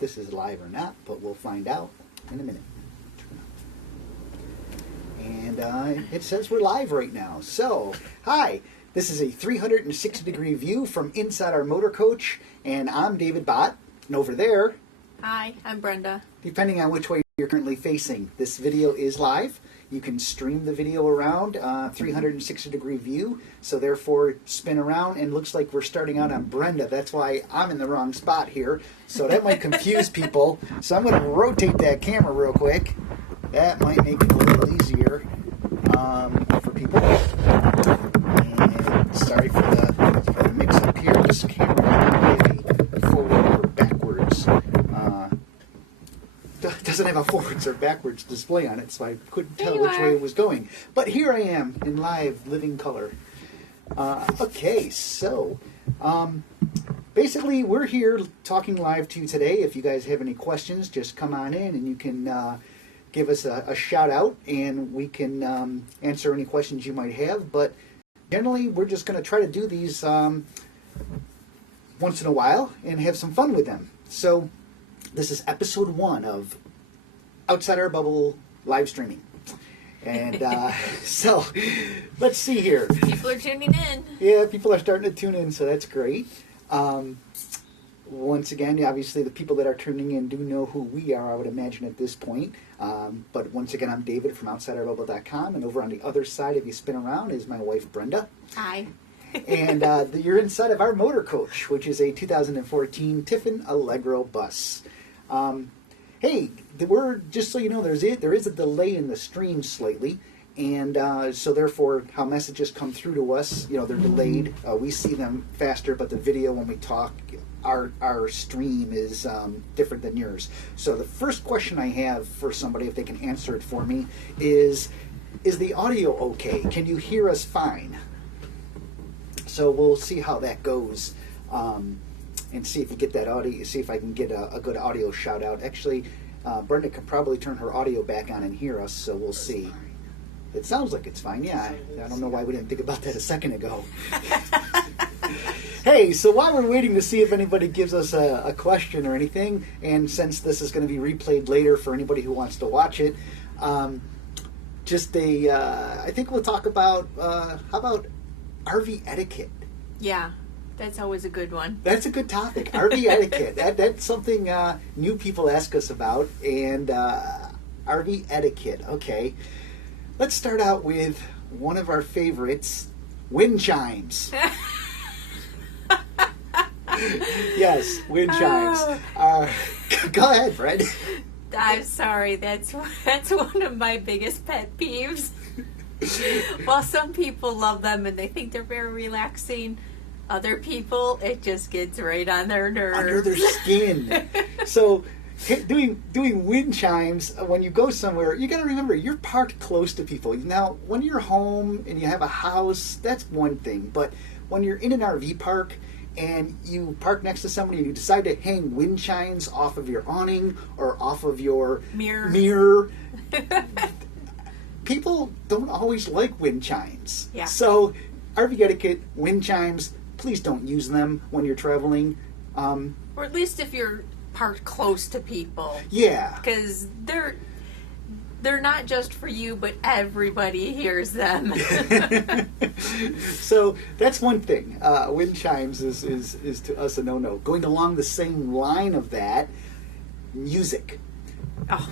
this is live or not, but we'll find out in a minute. And it says we're live right now. So, hi, this is a 360-degree view from inside our motor coach, and I'm David Bott, and over there... Hi, I'm Brenda. Depending on which way you're currently facing, this video is live. You can stream the video around 360-degree view, so therefore spin around, and looks like we're starting out on Brenda. That's why I'm in the wrong spot here, so that might confuse people. So I'm going to rotate that camera real quick. That might make it a little easier for people. And sorry for the mix-up here. This camera is forward or backwards. Doesn't have a forwards or backwards display on it, so I couldn't tell which way it was going. But here I am in live, living color. Okay, so basically we're here talking live to you today. If you guys have any questions, just come on in and you can give us a shout out, and we can answer any questions you might have. But generally, we're just going to try to do these once in a while and have some fun with them. So this is episode 1 of Outside Our Bubble live streaming. And so let's see here. People are tuning in. Yeah, people are starting to tune in, so that's great. Once again, obviously the people that are tuning in do know who we are, I would imagine, at this point. But once again, I'm David from OutsideOurBubble.com, and over on the other side, if you spin around, is my wife, Brenda. Hi. And you're inside of our motor coach, which is a 2014 Tiffin Allegro bus. Hey, just so you know, there is a delay in the stream slightly, and so therefore, how messages come through to us, they're delayed. We see them faster, but the video, when we talk, our stream is different than yours. So the first question I have for somebody, if they can answer it for me, is the audio okay? Can you hear us fine? So we'll see how that goes, and see if you get that audio. See if I can get a good audio shout out. Actually, Brenda can probably turn her audio back on and hear us, so we'll see. It sounds like it's fine. Yeah, I don't know why we didn't think about that a second ago. Hey, so while we're waiting to see if anybody gives us a question or anything, and since this is going to be replayed later for anybody who wants to watch it, I think we'll talk about, how about RV etiquette? Yeah, that's always a good one. That's a good topic, RV etiquette. That's something new people ask us about, and RV etiquette. Okay, let's start out with one of our favorites, wind chimes. Yes, wind chimes. Go ahead, Fred. I'm sorry, that's one of my biggest pet peeves. While some people love them and they think they're very relaxing, other people, it just gets right on their nerves. Under their skin. So doing wind chimes when you go somewhere, you got to remember, you're parked close to people. Now, when you're home and you have a house, that's one thing. But when you're in an RV park and you park next to somebody and you decide to hang wind chimes off of your awning or off of your mirror people don't always like wind chimes. Yeah. So, RV etiquette, wind chimes, please don't use them when you're traveling. Or at least if you're parked close to people. Yeah. Because they're not just for you, but everybody hears them. So that's one thing. Wind chimes is to us a no-no. Going along the same line of that, music. Oh,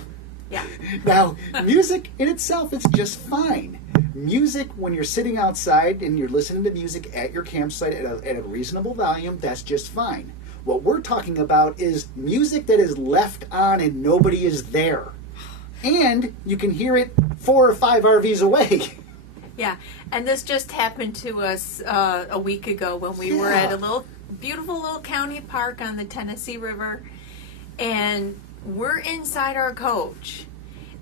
yeah. Now, music in itself is just fine. Music, when you're sitting outside and you're listening to music at your campsite at a reasonable volume, that's just fine. What we're talking about is music that is left on and nobody is there. And you can hear it 4 or 5 RVs away. Yeah, and this just happened to us a week ago when we were at a beautiful little county park on the Tennessee River, and we're inside our coach,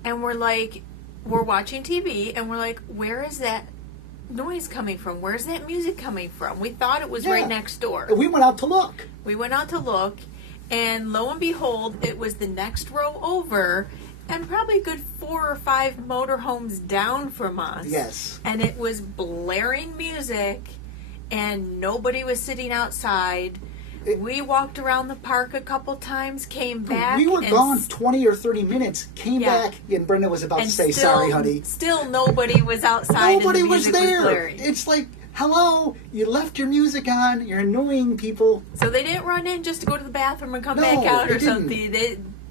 and we're watching TV, and we're like, where is that noise coming from? Where's that music coming from? We thought it was right next door. And we went out to look. And lo and behold, it was the next row over, and probably a good 4 or 5 motorhomes down from us. Yes. And it was blaring music, and nobody was sitting outside. We walked around the park a couple times, came back. We were gone 20 or 30 minutes, came back, and Brenda was about to say, sorry, honey. Still nobody was outside. Nobody and the was music there. blaring. It's like, hello, you left your music on, you're annoying people. So they didn't run in just to go to the bathroom and come back out or something.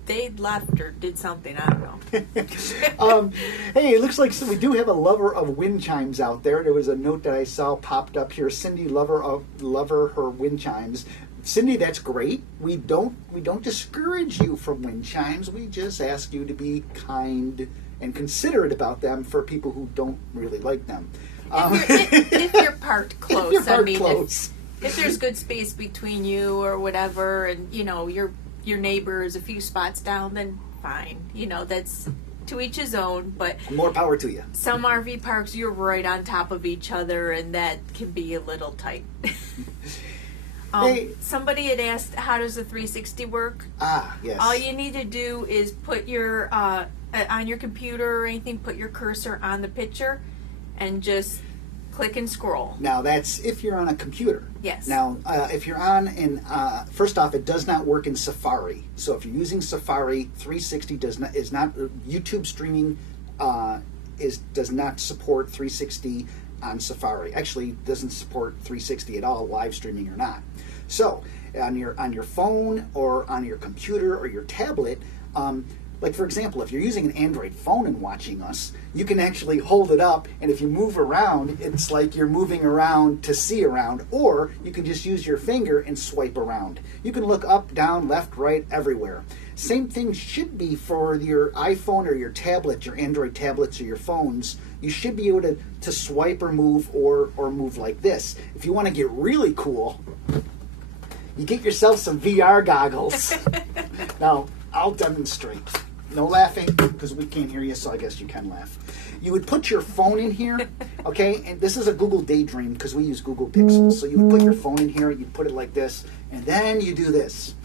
They left or did something. I don't know. Hey, it looks like we do have a lover of wind chimes out there. There was a note that I saw popped up here. Cindy, lover her wind chimes. Cindy, that's great. We don't discourage you from wind chimes. We just ask you to be kind and considerate about them for people who don't really like them. If you're parked close, close. If there's good space between you or whatever, and your neighbor is a few spots down, then fine. That's to each his own. But more power to you. Some RV parks, you're right on top of each other, and that can be a little tight. Hey. Somebody had asked, how does the 360 work? Yes. All you need to do is put your on your computer or anything, put your cursor on the picture, and just click and scroll. Now that's if you're on a computer. Yes. Now, if you're on first off, it does not work in Safari. So if you're using Safari, 360 is not YouTube streaming does not support 360 on Safari. Actually, doesn't support 360 at all, live streaming or not. So on your phone or on your computer or your tablet. Like, for example, if you're using an Android phone and watching us, you can actually hold it up, and if you move around, it's like you're moving around to see around, or you can just use your finger and swipe around. You can look up, down, left, right, everywhere. Same thing should be for your iPhone or your tablet, your Android tablets or your phones. You should be able to swipe or move like this. If you want to get really cool, you get yourself some VR goggles. Now, I'll demonstrate. No laughing, because we can't hear you, so I guess you can laugh. You would put your phone in here, okay? And this is a Google Daydream, because we use Google Pixels. So you would put your phone in here, you'd put it like this, and then you do this.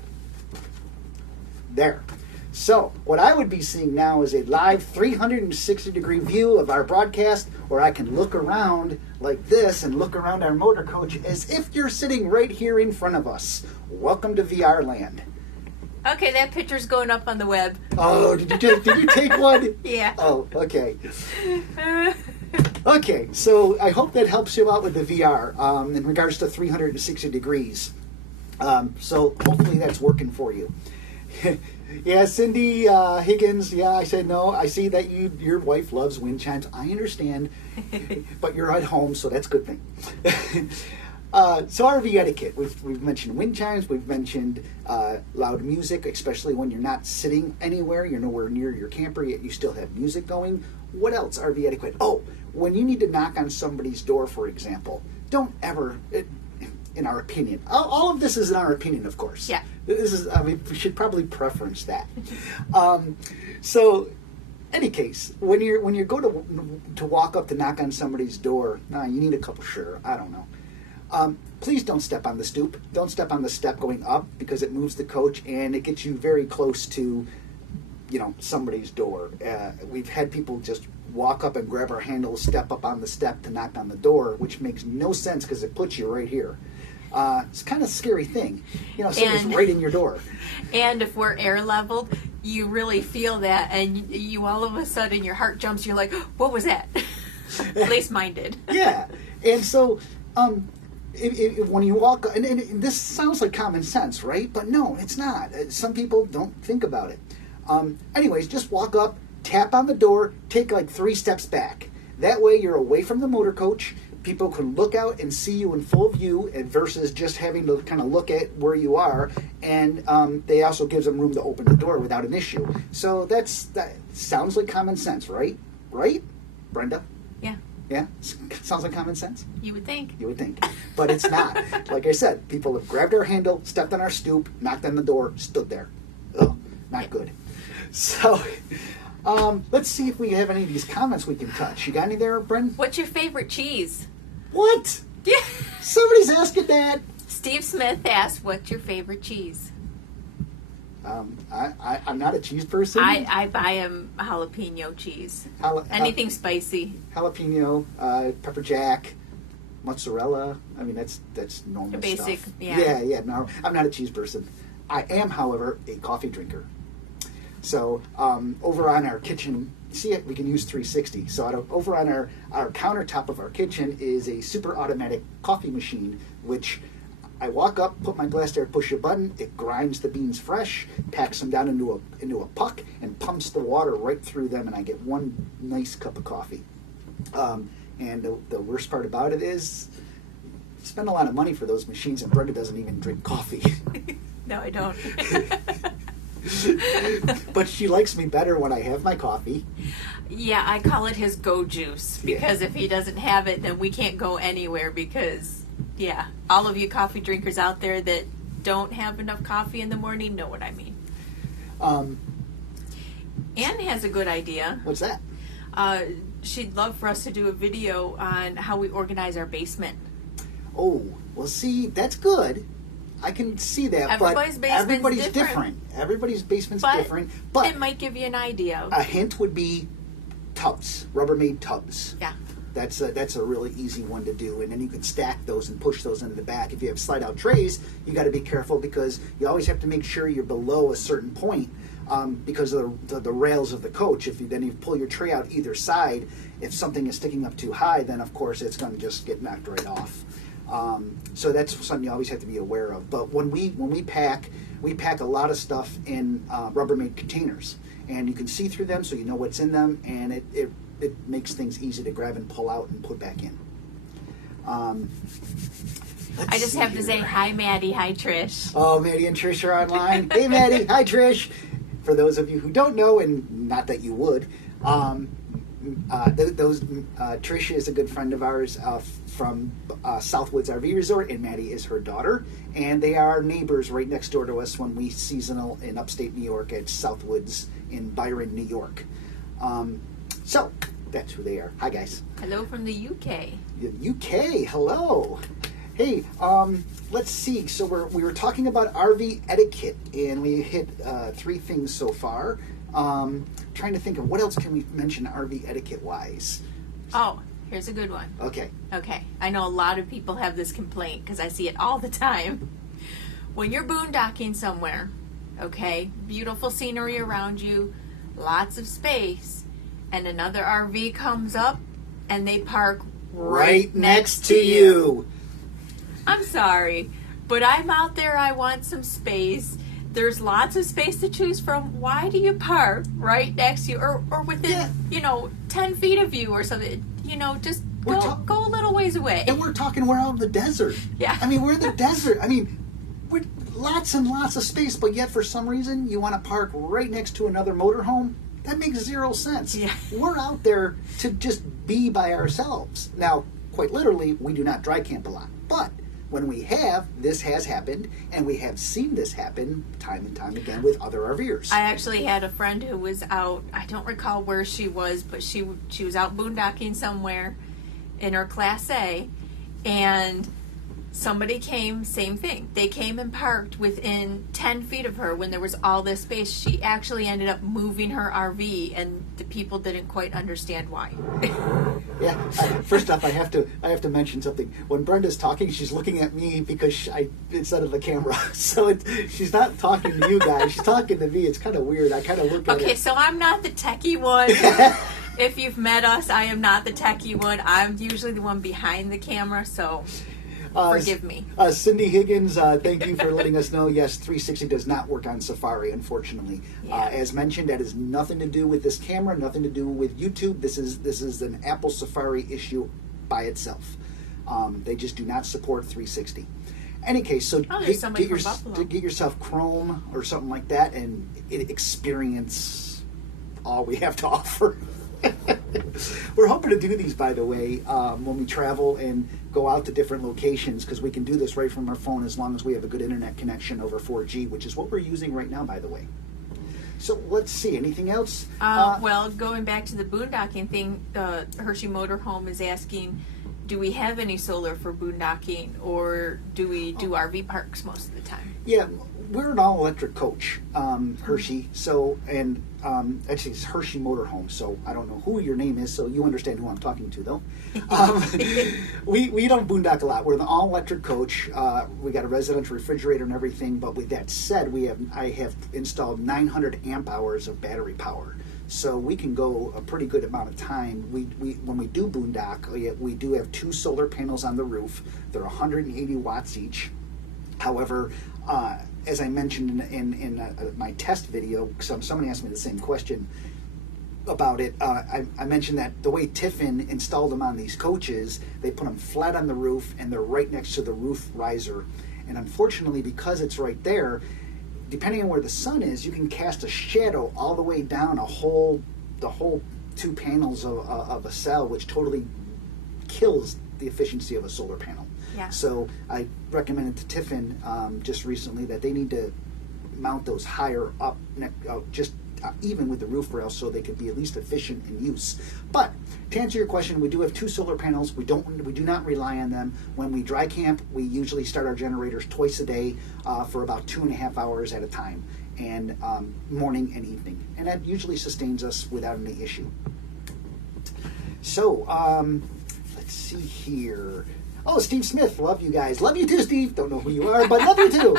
There. So what I would be seeing now is a live 360-degree view of our broadcast, where I can look around like this and look around our motor coach as if you're sitting right here in front of us. Welcome to VR land. Okay, that picture's going up on the web. Oh, did you take one? Yeah. Oh, okay. Okay, so I hope that helps you out with the VR in regards to 360 degrees. So hopefully that's working for you. Yeah, Cindy Higgins, yeah, I said no. I see that your wife loves wind chimes. I understand, but you're at home, so that's a good thing. So RV etiquette, we've mentioned wind chimes, we've mentioned loud music, especially when you're not sitting anywhere, you're nowhere near your camper, yet you still have music going. What else, RV etiquette? Oh, when you need to knock on somebody's door, for example, don't ever, in our opinion, all of this is in our opinion, of course. Yeah. This is, we should probably preference that. So, any case, when you go to walk up to knock on somebody's door, you need a couple, sure, I don't know. Please don't step on the stoop. Don't step on the step going up, because it moves the coach and it gets you very close to, somebody's door. We've had people just walk up and grab our handle, step up on the step to knock on the door, which makes no sense because it puts you right here. It's kind of a scary thing. Somebody's right in your door. And if we're air leveled, you really feel that, and you all of a sudden your heart jumps. You're like, what was that? At least mine did. Yeah. And so when you walk, and this sounds like common sense, right? But no, it's not. Some people don't think about it. Anyways, just walk up, tap on the door, take like 3 steps back. That way you're away from the motor coach. People can look out and see you in full view, and versus just having to kind of look at where you are. And they also gives them room to open the door without an issue. So that sounds like common sense, right? Right, Brenda? Yeah. Yeah? Sounds like common sense? You would think. You would think. But it's not. Like I said, people have grabbed our handle, stepped on our stoop, knocked on the door, stood there. Ugh, not good. So, let's see if we have any of these comments we can touch. You got any there, Bren? What's your favorite cheese? What? Yeah. Somebody's asking that. Steve Smith asked, what's your favorite cheese? I'm not a cheese person. I buy him jalapeno cheese. Anything spicy. Jalapeno, pepper jack. mozzarella. I mean, that's normal Basic, stuff. yeah. Yeah. No, I'm not a cheese person. I am, however, a coffee drinker. So over on our kitchen, see it, we can use 360. So over on our countertop of our kitchen is a super automatic coffee machine, which I walk up, put my glass there, push a button, it grinds the beans fresh, packs them down into a puck, and pumps the water right through them, and I get one nice cup of coffee. And the worst part about it is, you spend a lot of money for those machines, and Brenda doesn't even drink coffee. No, I don't. But she likes me better when I have my coffee. Yeah, I call it his go juice, because if he doesn't have it, then we can't go anywhere, because, yeah, all of you coffee drinkers out there that don't have enough coffee in the morning know what I mean. Anne has a good idea. What's that? She'd love for us to do a video on how we organize our basement. Oh, well, see, that's good. I can see that, Everybody's but basement's everybody's different. Everybody's basement's But different. But it might give you an idea. a hint would be tubs, Rubbermaid tubs. Yeah. That's a really easy one to do, and then you can stack those and push those into the back. If you have slide-out trays, you got to be careful, because you always have to make sure you're below a certain point, because of the rails of the coach. If you pull your tray out either side, if something is sticking up too high, then of course it's going to just get knocked right off. So that's something you always have to be aware of. But when we pack a lot of stuff in Rubbermaid containers, and you can see through them, so you know what's in them, and it makes things easy to grab and pull out and put back in. I just have to say hi, Maddie. Hi, Trish. Oh, Maddie and Trish are online. Hey, Maddie. Hi, Trish. For those of you who don't know, and not that you would, Trish is a good friend of ours from Southwoods RV Resort, and Maddie is her daughter, and they are neighbors right next door to us when we seasonal in upstate New York at Southwoods in Byron, New York. So that's who they are. Hi, guys. Hello from the UK. The UK. Hello. Hey, let's see. So we were talking about RV etiquette, and we hit 3 things so far. Trying to think of what else can we mention RV etiquette wise. Oh, here's a good one. Okay. I know a lot of people have this complaint, because I see it all the time. When you're boondocking somewhere, okay, beautiful scenery around you, lots of space, and another RV comes up and they park right next to you. I'm sorry, but I'm out there, I want some space. There's lots of space to choose from. Why do you park right next to you, or within, 10 feet of you or something? Just go a little ways away. And we're out in the desert. Yeah. I mean, we're in the desert. I mean, we're lots and lots of space, but yet for some reason you want to park right next to another motorhome? That makes 0 sense. Yeah. We're out there to just be by ourselves. Now, quite literally, we do not dry camp a lot, but when we have, this has happened, and we have seen this happen time and time again with other RVers. I actually had a friend who was out, I don't recall where she was, but she was out boondocking somewhere in her Class A, and somebody came, same thing. They came and parked within 10 feet of her when there was all this space. She actually ended up moving her RV, and the people didn't quite understand why. Yeah. First off, I have to mention something. When Brenda's talking, she's looking at me because instead of the camera. So she's not talking to you guys. She's talking to me. It's kind of weird. I kind of look at it. Okay, so I'm not the techie one. If you've met us, I am not the techie one. I'm usually the one behind the camera, so forgive me. Cindy Higgins, thank you for letting us know. Yes, 360 does not work on Safari, unfortunately. Yeah. As mentioned, that has nothing to do with this camera, nothing to do with YouTube. This is an Apple Safari issue by itself. They just do not support 360. Any case, so get yourself Chrome or something like that and experience all we have to offer. We're hoping to do these, by the way, when we travel and go out to different locations, because we can do this right from our phone as long as we have a good internet connection over 4G, which is what we're using right now, by the way. So let's see, anything else? Well, going back to the boondocking thing, Hershey Motorhome is asking, do we have any solar for boondocking, or do we do RV parks most of the time? Yeah, we're an all-electric coach, Hershey. So, and actually, it's Hershey Motorhome. So I don't know who your name is. So you understand who I'm talking to, though. We don't boondock a lot. We're the all-electric coach. We got a residential refrigerator and everything. But with that said, I have installed 900 amp hours of battery power. So we can go a pretty good amount of time. When we do boondock, we do have 2 solar panels on the roof. They're 180 watts each. However, as I mentioned in my test video, somebody asked me the same question about it. I mentioned that the way Tiffin installed them on these coaches, they put them flat on the roof and they're right next to the roof riser. And unfortunately, because it's right there, depending on where the sun is, you can cast a shadow all the way down the whole 2 panels of a cell, which totally kills the efficiency of a solar panel. Yeah. So I recommended to Tiffin just recently that they need to mount those higher up, even with the roof rail, so they could be at least efficient in use. But to answer your question, we do have 2 solar panels. We do not rely on them. When we dry camp, we usually start our generators twice a day for about 2.5 hours at a time, and morning and evening, and that usually sustains us without any issue. So let's see here. Oh, Steve Smith, love you guys. Love you too, Steve. Don't know who you are, but love you too.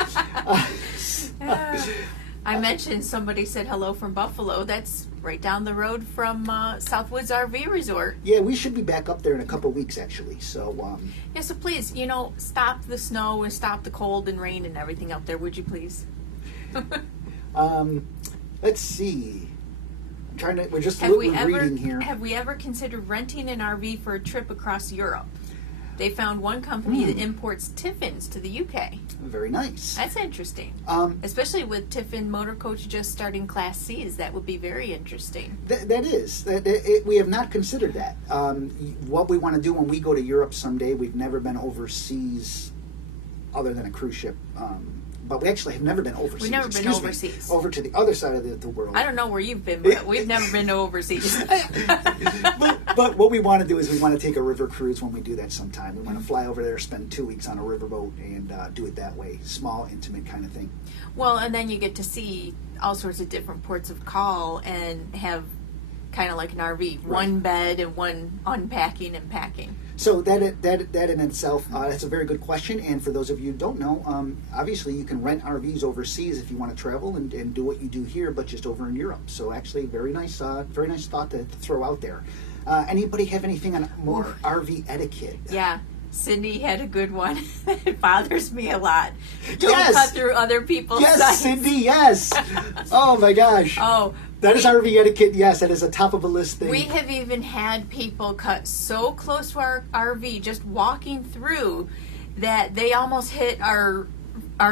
I mentioned somebody said hello from Buffalo. That's right down the road from Southwoods RV Resort. Yeah, we should be back up there in a couple of weeks, actually. So yeah, so please, stop the snow and stop the cold and rain and everything up there, would you please? Let's see. We're just reading here. Have we ever considered renting an RV for a trip across Europe? They found one company that imports Tiffins to the UK. Very nice. That's interesting. Especially with Tiffin Motor Coach just starting Class C's. That would be very interesting. That is. We have not considered that. What we want to do when we go to Europe someday, we've never been overseas other than a cruise ship. But we actually have never been overseas. We've never been overseas. Over to the other side of the world. I don't know where you've been, but we've never been to overseas. but what we want to do is we want to take a river cruise when we do that sometime. We want to fly over there, spend 2 weeks on a riverboat, and do it that way. Small, intimate kind of thing. Well, and then you get to see all sorts of different ports of call and have kind of like an RV. Right. One bed and one unpacking and packing. So that in itself, that's a very good question. And for those of you who don't know, obviously you can rent RVs overseas if you want to travel and do what you do here, but just over in Europe. So actually, very nice thought to throw out there. Anybody have anything on more RV etiquette? Yeah. Cindy had a good one. It bothers me a lot. Don't cut through other people's sites. Yes, Cindy, yes. Oh, my gosh. Oh. That is RV etiquette, yes. That is a top of a list thing. We have even had people cut so close to our RV, just walking through, that they almost hit our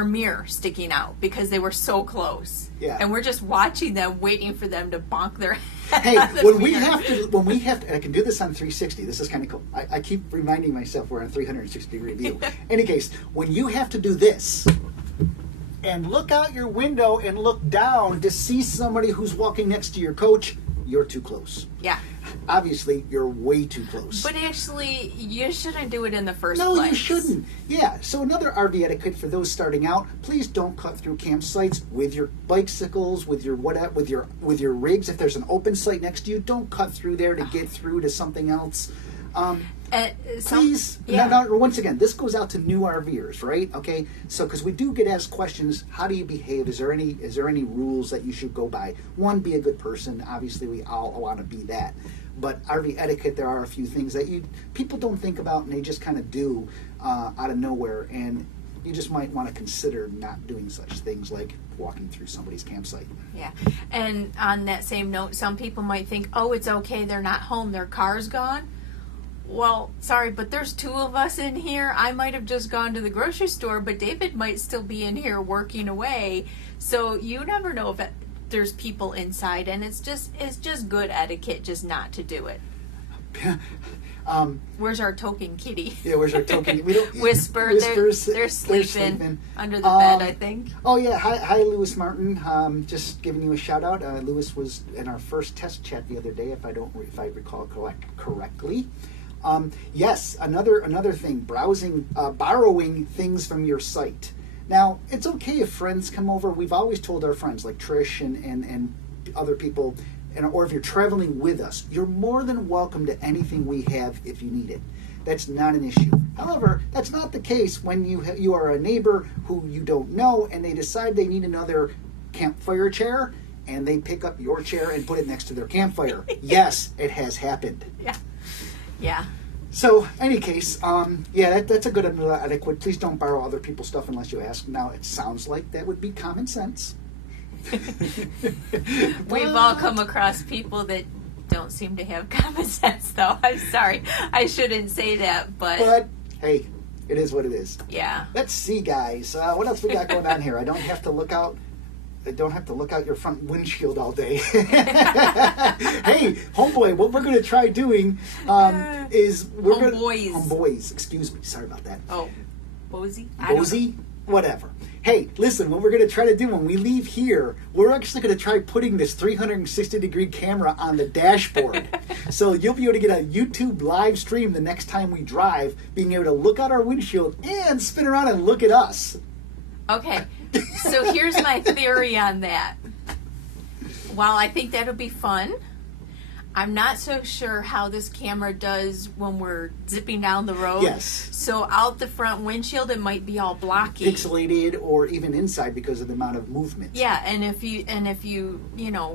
mirror sticking out because they were so close. Yeah. And we're just watching them, waiting for them to bonk their head. Hey, when we have to, and I can do this on 360. This is kind of cool. I keep reminding myself we're on 360-degree view. In any case, when you have to do this and look out your window and look down to see somebody who's walking next to your coach, you're too close. Yeah. Obviously, you're way too close. But actually, you shouldn't do it in the first place. place. No, you shouldn't. Yeah, so another RV etiquette for those starting out, please don't cut through campsites with your bicycles, with your rigs. If there's an open site next to you, don't cut through there to get through to something else. Please, now, once again, this goes out to new RVers, right? Okay, so because we do get asked questions, how do you behave? Is there any rules that you should go by? One, be a good person. Obviously, we all want to be that. But RV etiquette, there are a few things that people don't think about, and they just kind of do out of nowhere, and you just might want to consider not doing such things like walking through somebody's campsite. Yeah, and on that same note, some people might think, oh, it's okay, they're not home, their car's gone. Well, sorry, but there's 2 of us in here. I might have just gone to the grocery store, but David might still be in here working away. So you never know if there's people inside, and it's just good etiquette just not to do it. Where's our token kitty? Yeah, where's our token? We don't Whispers. They're sleeping under the bed, I think. Oh yeah, hi, Lewis Martin. Just giving you a shout out. Lewis was in our first test chat the other day, if I recall correctly. Yes, another thing, borrowing things from your site. Now, it's okay if friends come over. We've always told our friends, like Trish and other people, or if you're traveling with us, you're more than welcome to anything we have if you need it. That's not an issue. However, that's not the case when you are a neighbor who you don't know and they decide they need another campfire chair and they pick up your chair and put it next to their campfire. Yes, it has happened. Yeah. So, any case, that's a good etiquette. Please don't borrow other people's stuff unless you ask. Now, it sounds like that would be common sense. We've all come across people that don't seem to have common sense, though. I'm sorry. I shouldn't say that, But, hey, it is what it is. Yeah. Let's see, guys. What else we got going on here? I don't have to look out your front windshield all day. Hey, homeboy, what we're going to try doing is homeboys. Excuse me. Sorry about that. Oh, Bozy? Bozy? Whatever. Hey, listen, what we're going to try to do when we leave here, we're actually going to try putting this 360-degree camera on the dashboard. So you'll be able to get a YouTube live stream the next time we drive, being able to look out our windshield and spin around and look at us. Okay, so here's my theory on that. While I think that'll be fun, I'm not so sure how this camera does when we're zipping down the road. Yes. So out the front windshield, it might be all blocky, pixelated, or even inside because of the amount of movement. Yeah, and if you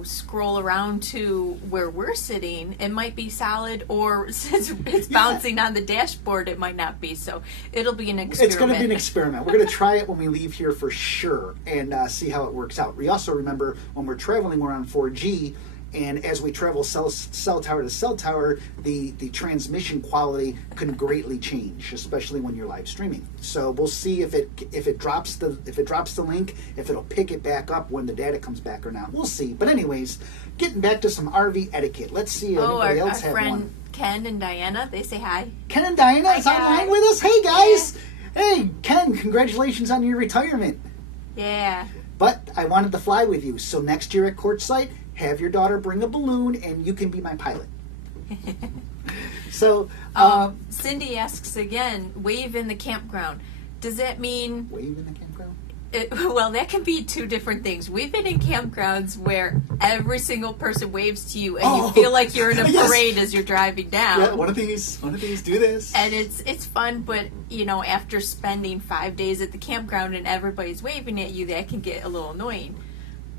scroll around to where we're sitting, it might be solid, or since it's bouncing on the dashboard, it might not be. So it'll be an experiment. It's going to be an experiment. We're going to try it when we leave here for sure and see how it works out. We also remember when we're traveling, we're on 4G. And as we travel cell tower to cell tower, the transmission quality can greatly change, especially when you're live streaming. So we'll see if it drops the link, if it'll pick it back up when the data comes back or not. We'll see. But anyways, getting back to some RV etiquette. Let's see if anybody else have friend one. Ken and Diana, they say hi. Ken and Diana is online with us. Hey guys. Yeah. Hey Ken, congratulations on your retirement. Yeah. But I wanted to fly with you, so next year at Quartzsite, have your daughter bring a balloon, and you can be my pilot. So, Cindy asks again, wave in the campground. Does that mean... Wave in the campground? Well, that can be two different things. We've been in campgrounds where every single person waves to you, and you feel like you're in a parade as you're driving down. Yeah, one of these, do this. And it's fun, but, after spending 5 days at the campground and everybody's waving at you, that can get a little annoying.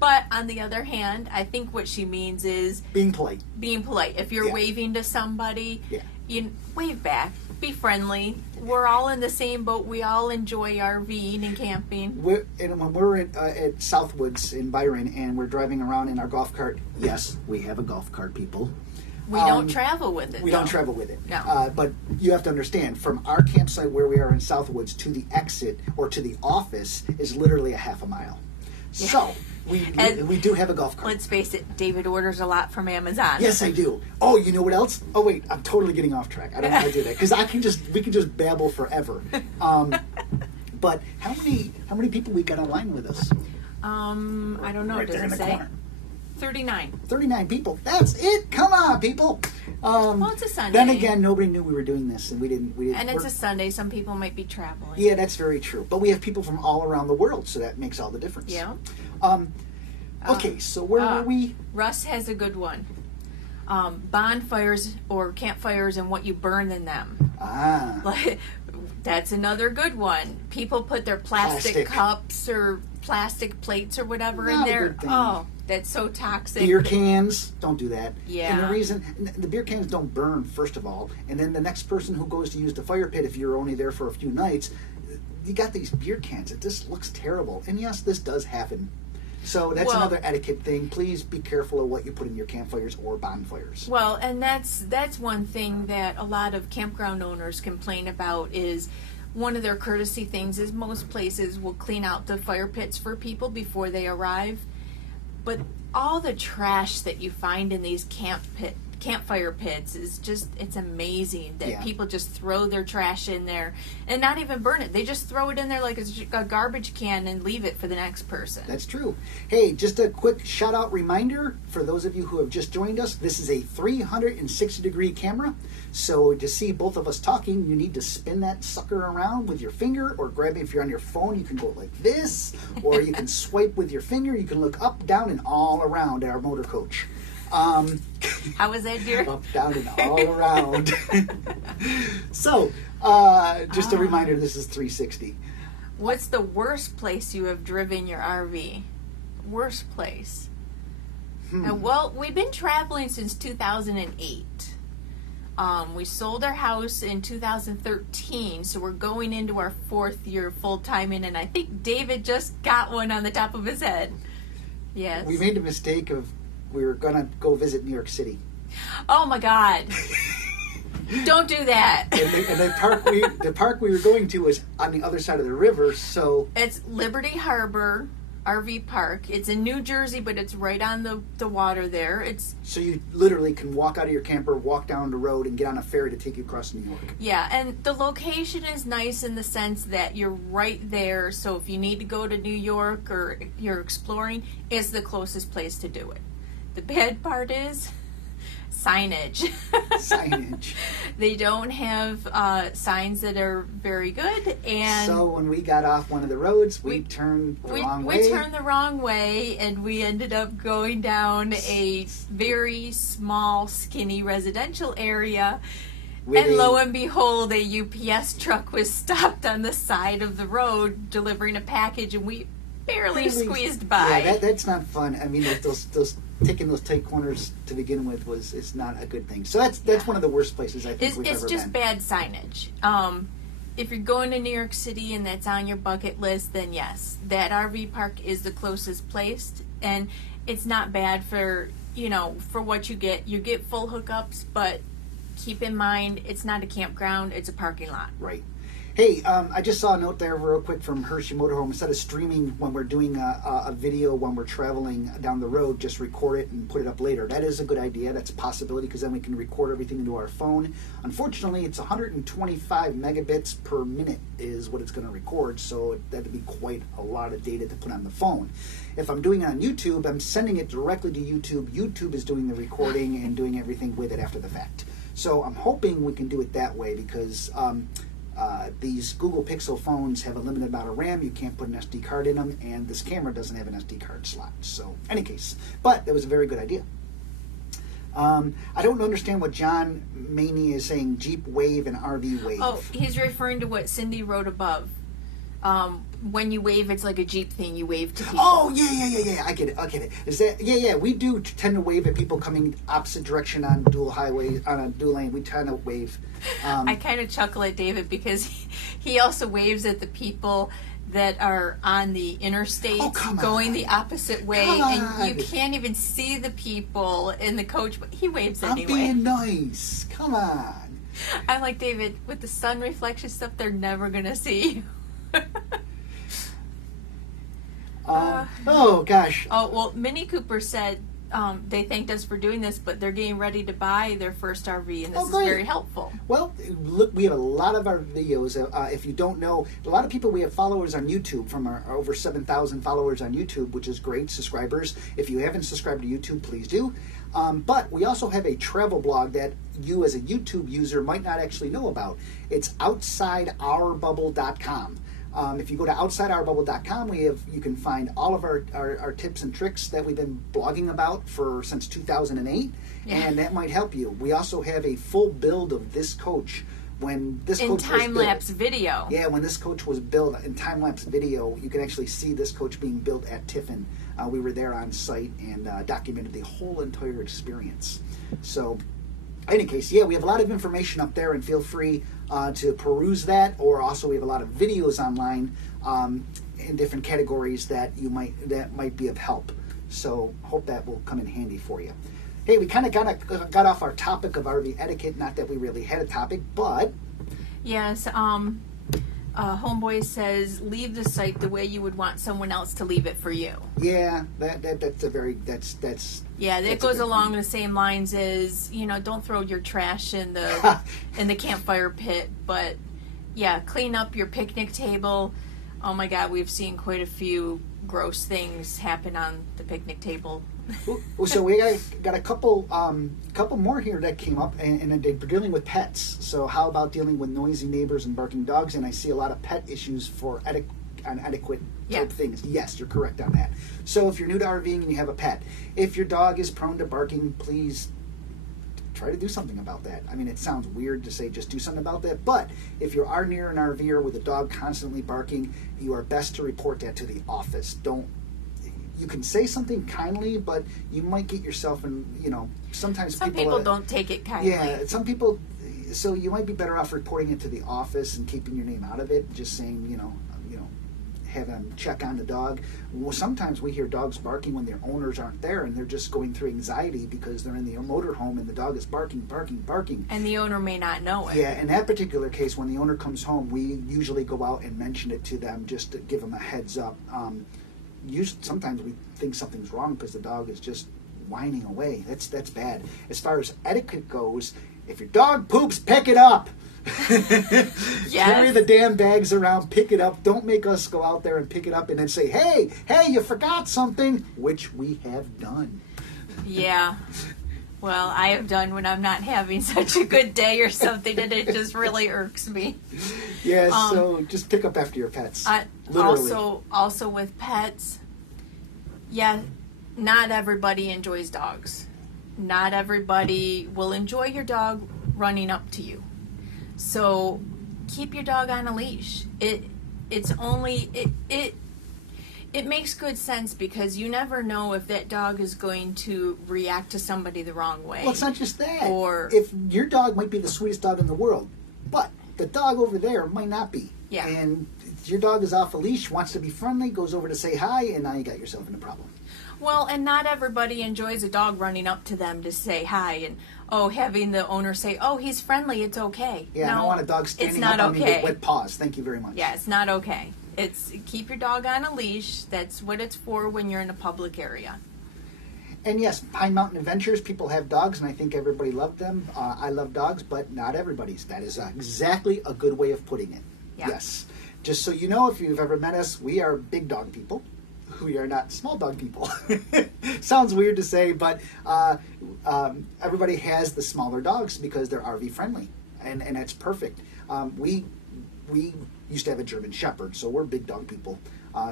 But on the other hand, I think what she means is being polite. If you're waving to somebody, you wave back. Be friendly. We're all in the same boat. We all enjoy RVing and camping. When we're at Southwoods in Byron and we're driving around in our golf cart, yes, we have a golf cart, people. We don't travel with it. We don't travel with it. No. But you have to understand, from our campsite where we are in Southwoods to the exit or to the office is literally a half a mile. Yeah. So... We do have a golf cart. Let's face it, David orders a lot from Amazon. Yes, I do. Oh, you know what else? Oh, wait, I'm totally getting off track. I don't want to do that because we can just babble forever. But how many people we got online with us? I don't know. Right does there it in the say? corner. 39. 39 people. That's it. Come on, people. Well, it's a Sunday. Then again, nobody knew we were doing this, and we didn't. And it's a Sunday. Some people might be traveling. Yeah, that's very true. But we have people from all around the world, so that makes all the difference. Yeah. Okay, so where were we? Russ has a good one. Bonfires or campfires and what you burn in them. That's another good one. People put their plastic cups or plastic plates or whatever in there. Oh, that's so toxic. Beer cans, don't do that. Yeah. And the reason, the beer cans don't burn, first of all, and then the next person who goes to use the fire pit, if you're only there for a few nights, you got these beer cans. It just looks terrible. And yes, this does happen. So that's another etiquette thing. Please be careful of what you put in your campfires or bonfires. Well, and that's one thing that a lot of campground owners complain about is one of their courtesy things is most places will clean out the fire pits for people before they arrive. But all the trash that you find in these campfire pits is just, it's amazing that Yeah. people just throw their trash in there and not even burn it. They just throw it in there like it's a garbage can and leave it for the next person. That's true. Hey, just a quick shout out reminder for those of you who have just joined us. This is a 360-degree camera. So to see both of us talking, you need to spin that sucker around with your finger, or grab it if you're on your phone. You can go like this, or you can swipe with your finger. You can look up, down, and all around our motor coach. How was that, dear? Up, down, and all around. So, just a reminder, this is 360. What's the worst place you have driven your RV? Worst place? Well, we've been traveling since 2008. We sold our house in 2013, so we're going into our 4th year full-time in, and I think David just got one on the top of his head. Yes. We made the mistake of, we were going to go visit New York City. Oh my God. Don't do that. And the park we were going to was on the other side of the river, so... It's Liberty Harbor RV Park. It's in New Jersey, but it's right on the water there. So you literally can walk out of your camper, walk down the road, and get on a ferry to take you across New York. Yeah, and the location is nice in the sense that you're right there, so if you need to go to New York or you're exploring, it's the closest place to do it. The bad part is signage. Signage. They don't have signs that are very good, and so when we got off one of the roads, we turned the wrong way. We turned the wrong way, and we ended up going down a very small, skinny residential area. And lo and behold, a UPS truck was stopped on the side of the road delivering a package, and we barely squeezed by. Yeah, that's not fun. I mean, those taking those tight corners to begin with is not a good thing. So that's one of the worst places I think we've ever been. It's just bad signage. If you're going to New York City and that's on your bucket list, then yes, that RV park is the closest place, and it's not bad for what you get. You get full hookups, but keep in mind it's not a campground; it's a parking lot. Right. Hey, I just saw a note there real quick from Hershey Motorhome. Instead of streaming when we're doing a video when we're traveling down the road, just record it and put it up later. That is a good idea. That's a possibility, because then we can record everything into our phone. Unfortunately, it's 125 megabits per minute is what it's going to record, so that would be quite a lot of data to put on the phone. If I'm doing it on YouTube, I'm sending it directly to YouTube. YouTube is doing the recording and doing everything with it after the fact. So I'm hoping we can do it that way, because... these Google Pixel phones have a limited amount of RAM. You can't put an SD card in them, and this camera doesn't have an SD card slot. So, any case, but it was a very good idea. I don't understand what John Maney is saying, Jeep Wave and RV Wave. Oh, he's referring to what Cindy wrote above. When you wave, it's like a Jeep thing. You wave to people. Oh, yeah. I get it. Is that, yeah, we do tend to wave at people coming opposite direction on dual highways, on a dual lane. We tend to wave. I kind of chuckle at David because he also waves at the people that are on the interstate going the opposite way, and you can't even see the people in the coach, but he waves anyway. I'm being nice. Come on. I'm like, David, with the sun reflection stuff, they're never going to see you. Oh, gosh. Oh, well, Minnie Cooper said they thanked us for doing this, but they're getting ready to buy their first RV, and this is very helpful. Well, look, we have a lot of our videos. If you don't know, a lot of people, we have followers on YouTube, from our over 7,000 followers on YouTube, which is great, subscribers. If you haven't subscribed to YouTube, please do. But we also have a travel blog that you as a YouTube user might not actually know about. It's outsideourbubble.com. If you go to outsideourbubble.com, you can find all of our tips and tricks that we've been blogging about since 2008, and that might help you. We also have a full build of this coach when this coach was built. In time-lapse video. Yeah, when this coach was built in time-lapse video, you can actually see this coach being built at Tiffin. We were there on site and documented the whole entire experience. So, in any case, yeah, we have a lot of information up there, and feel free to peruse that. Or also, we have a lot of videos online in different categories that might be of help. So, hope that will come in handy for you. Hey, we kind of got off our topic of RV etiquette. Not that we really had a topic, but yes. Homeboy says, leave the site the way you would want someone else to leave it for you. Yeah, that's a very yeah, that goes along the same lines as, don't throw your trash in the campfire pit, but yeah, clean up your picnic table. Oh my God, we've seen quite a few gross things happen on the picnic table. So we got a couple more here that came up, and they're dealing with pets. So how about dealing with noisy neighbors and barking dogs? And I see a lot of pet issues for etiquette type things. Yes, you're correct on that. So if you're new to RVing and you have a pet, if your dog is prone to barking, please try to do something about that. I mean, it sounds weird to say just do something about that, but if you are near an RVer with a dog constantly barking, you are best to report that to the office. You can say something kindly, but you might get yourself in, sometimes some people don't take it kindly. Yeah, some people, so you might be better off reporting it to the office and keeping your name out of it, just saying, have them check on the dog. Well, sometimes we hear dogs barking when their owners aren't there, and they're just going through anxiety because they're in the motorhome and the dog is barking. And the owner may not know it. Yeah, in that particular case, when the owner comes home, we usually go out and mention it to them just to give them a heads up. Sometimes we think something's wrong because the dog is just whining away. That's bad. As far as etiquette goes, if your dog poops, pick it up. Yes. Carry the damn bags around, pick it up. Don't make us go out there and pick it up and then say, hey, you forgot something, which we have done. Yeah. Well, I have done when I'm not having such a good day or something, and it just really irks me. Yeah, so just pick up after your pets. Literally. Also with pets, yeah, not everybody enjoys dogs. Not everybody will enjoy your dog running up to you. So keep your dog on a leash. It makes good sense because you never know if that dog is going to react to somebody the wrong way. Well, it's not just that. Or if your dog might be the sweetest dog in the world, but the dog over there might not be. Yeah. And your dog is off a leash, wants to be friendly, goes over to say hi, and now you got yourself in a problem. Well, and not everybody enjoys a dog running up to them to say hi and, having the owner say, he's friendly, it's okay. Yeah, no, I don't want a dog standing up on me with wet paws. Thank you very much. Yeah, it's not okay. It's keep your dog on a leash. That's what it's for when you're in a public area. And yes, Pine Mountain Adventures, people have dogs, and I think everybody loved them. I love dogs, but not everybody's. That is exactly a good way of putting it. Yeah. Yes. Just so you know, if you've ever met us, we are big dog people. We are not small dog people. Sounds weird to say, but everybody has the smaller dogs because they're RV friendly, and that's perfect. We used to have a German Shepherd, so we're big dog people.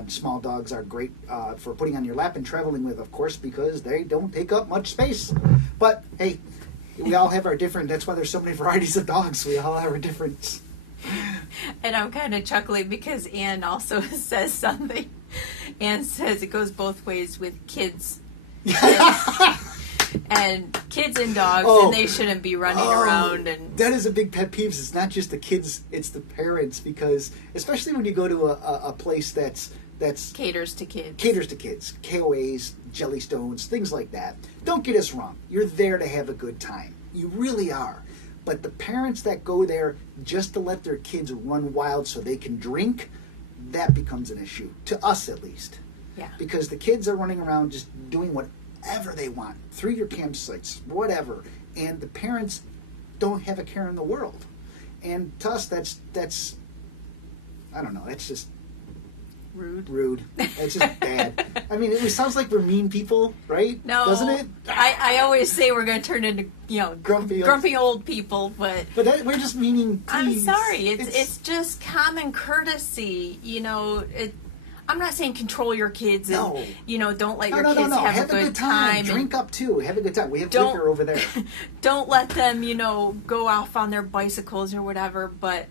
Small dogs are great for putting on your lap and traveling with, of course, because they don't take up much space. But hey, we all have our different. That's why there's so many varieties of dogs. We all have our different. And I'm kind of chuckling because Ann also says something. Ann says it goes both ways with kids. And kids and dogs, and they shouldn't be running around. And that is a big pet peeve. It's not just the kids, it's the parents, because especially when you go to a place that's caters to kids. KOAs, Jellystones, things like that. Don't get us wrong. You're there to have a good time. You really are. But the parents that go there just to let their kids run wild so they can drink, that becomes an issue. To us, at least. Yeah. Because the kids are running around just doing whatever they want through your campsites, whatever. And the parents don't have a care in the world. And to us, that's I don't know, that's just rude. It's just bad. I mean, it sounds like we're mean people, right? No. Doesn't it? I always say we're going to turn into, grumpy old people, but we're just meaning, please. I'm sorry. It's just common courtesy, I'm not saying control your kids and, don't let your kids have a good time. Drink up too. Have a good time. We have liquor over there. Don't let them, go off on their bicycles or whatever, but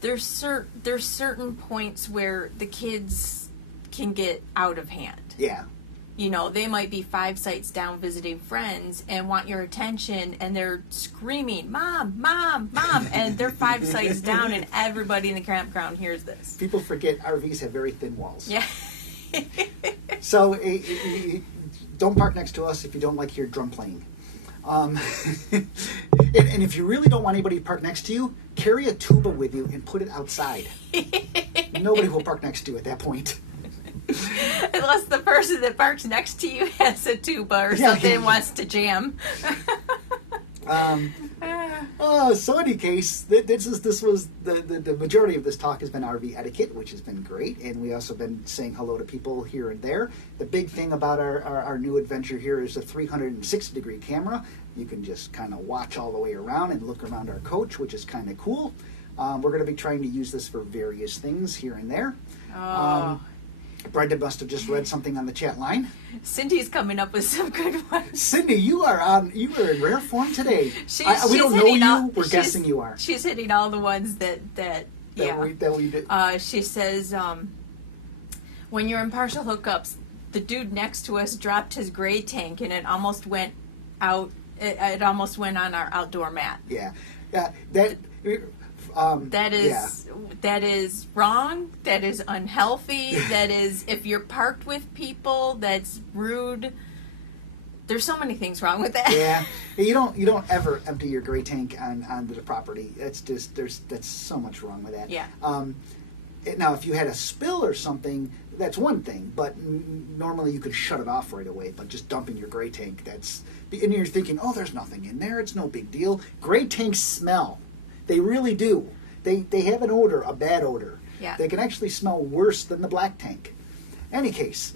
there's certain points where the kids can get out of hand. Yeah. They might be 5 sites down visiting friends and want your attention, and they're screaming, "Mom, Mom, Mom," and they're 5 sites down, and everybody in the campground hears this. People forget RVs have very thin walls. Yeah. So don't park next to us if you don't like your drum playing. And if you really don't want anybody to park next to you, carry a tuba with you and put it outside. Nobody will park next to you at that point. Unless the person that parks next to you has a tuba or something and wants to jam. So in any case, this was the majority of this talk has been RV etiquette, which has been great, and we also been saying hello to people here and there. The big thing about our new adventure here is a 360-degree camera. You can just kind of watch all the way around and look around our coach, which is kind of cool. We're going to be trying to use this for various things here and there. Brenda must have just read something on the chat line. Cindy's coming up with some good ones. Cindy, you are in rare form today. We don't know you. We're guessing you are. She's hitting all the ones that we did. She says, when you're in partial hookups, the dude next to us dropped his gray tank and it almost went out. It almost went on our outdoor mat. Yeah. That is wrong. That is unhealthy. That is, if you're parked with people, that's rude. There's so many things wrong with that. Yeah, you don't ever empty your gray tank on the property. That's just that's so much wrong with that. Yeah. Now, if you had a spill or something, that's one thing. But normally you could shut it off right away. But just dumping your gray tank, and you're thinking, oh, there's nothing in there. It's no big deal. Gray tanks smell. They really do. They have an odor, a bad odor. Yeah. They can actually smell worse than the black tank. Any case,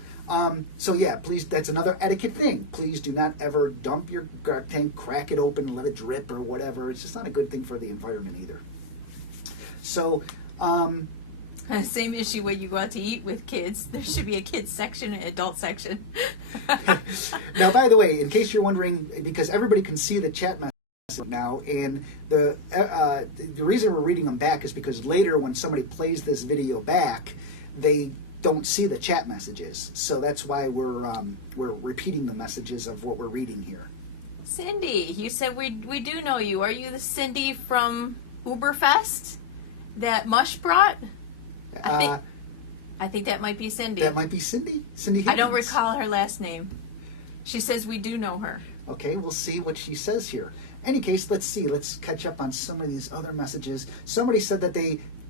please, that's another etiquette thing. Please do not ever dump your tank, crack it open, let it drip or whatever. It's just not a good thing for the environment either. So, same issue when you go out to eat with kids. There should be a kids section and adult section. Now, by the way, in case you're wondering, because everybody can see the chat message now, and the reason we're reading them back is because later when somebody plays this video back, they don't see the chat messages, so that's why we're repeating the messages of what we're reading here. Cindy, you said we do know you. Are you the Cindy from OOBerfest that Mush brought? I think that might be Cindy. That might be Cindy. Cindy Higgins. I don't recall her last name. She says we do know her. Okay, we'll see what she says here. Any case, let's see. Let's catch up on some of these other messages. Somebody said that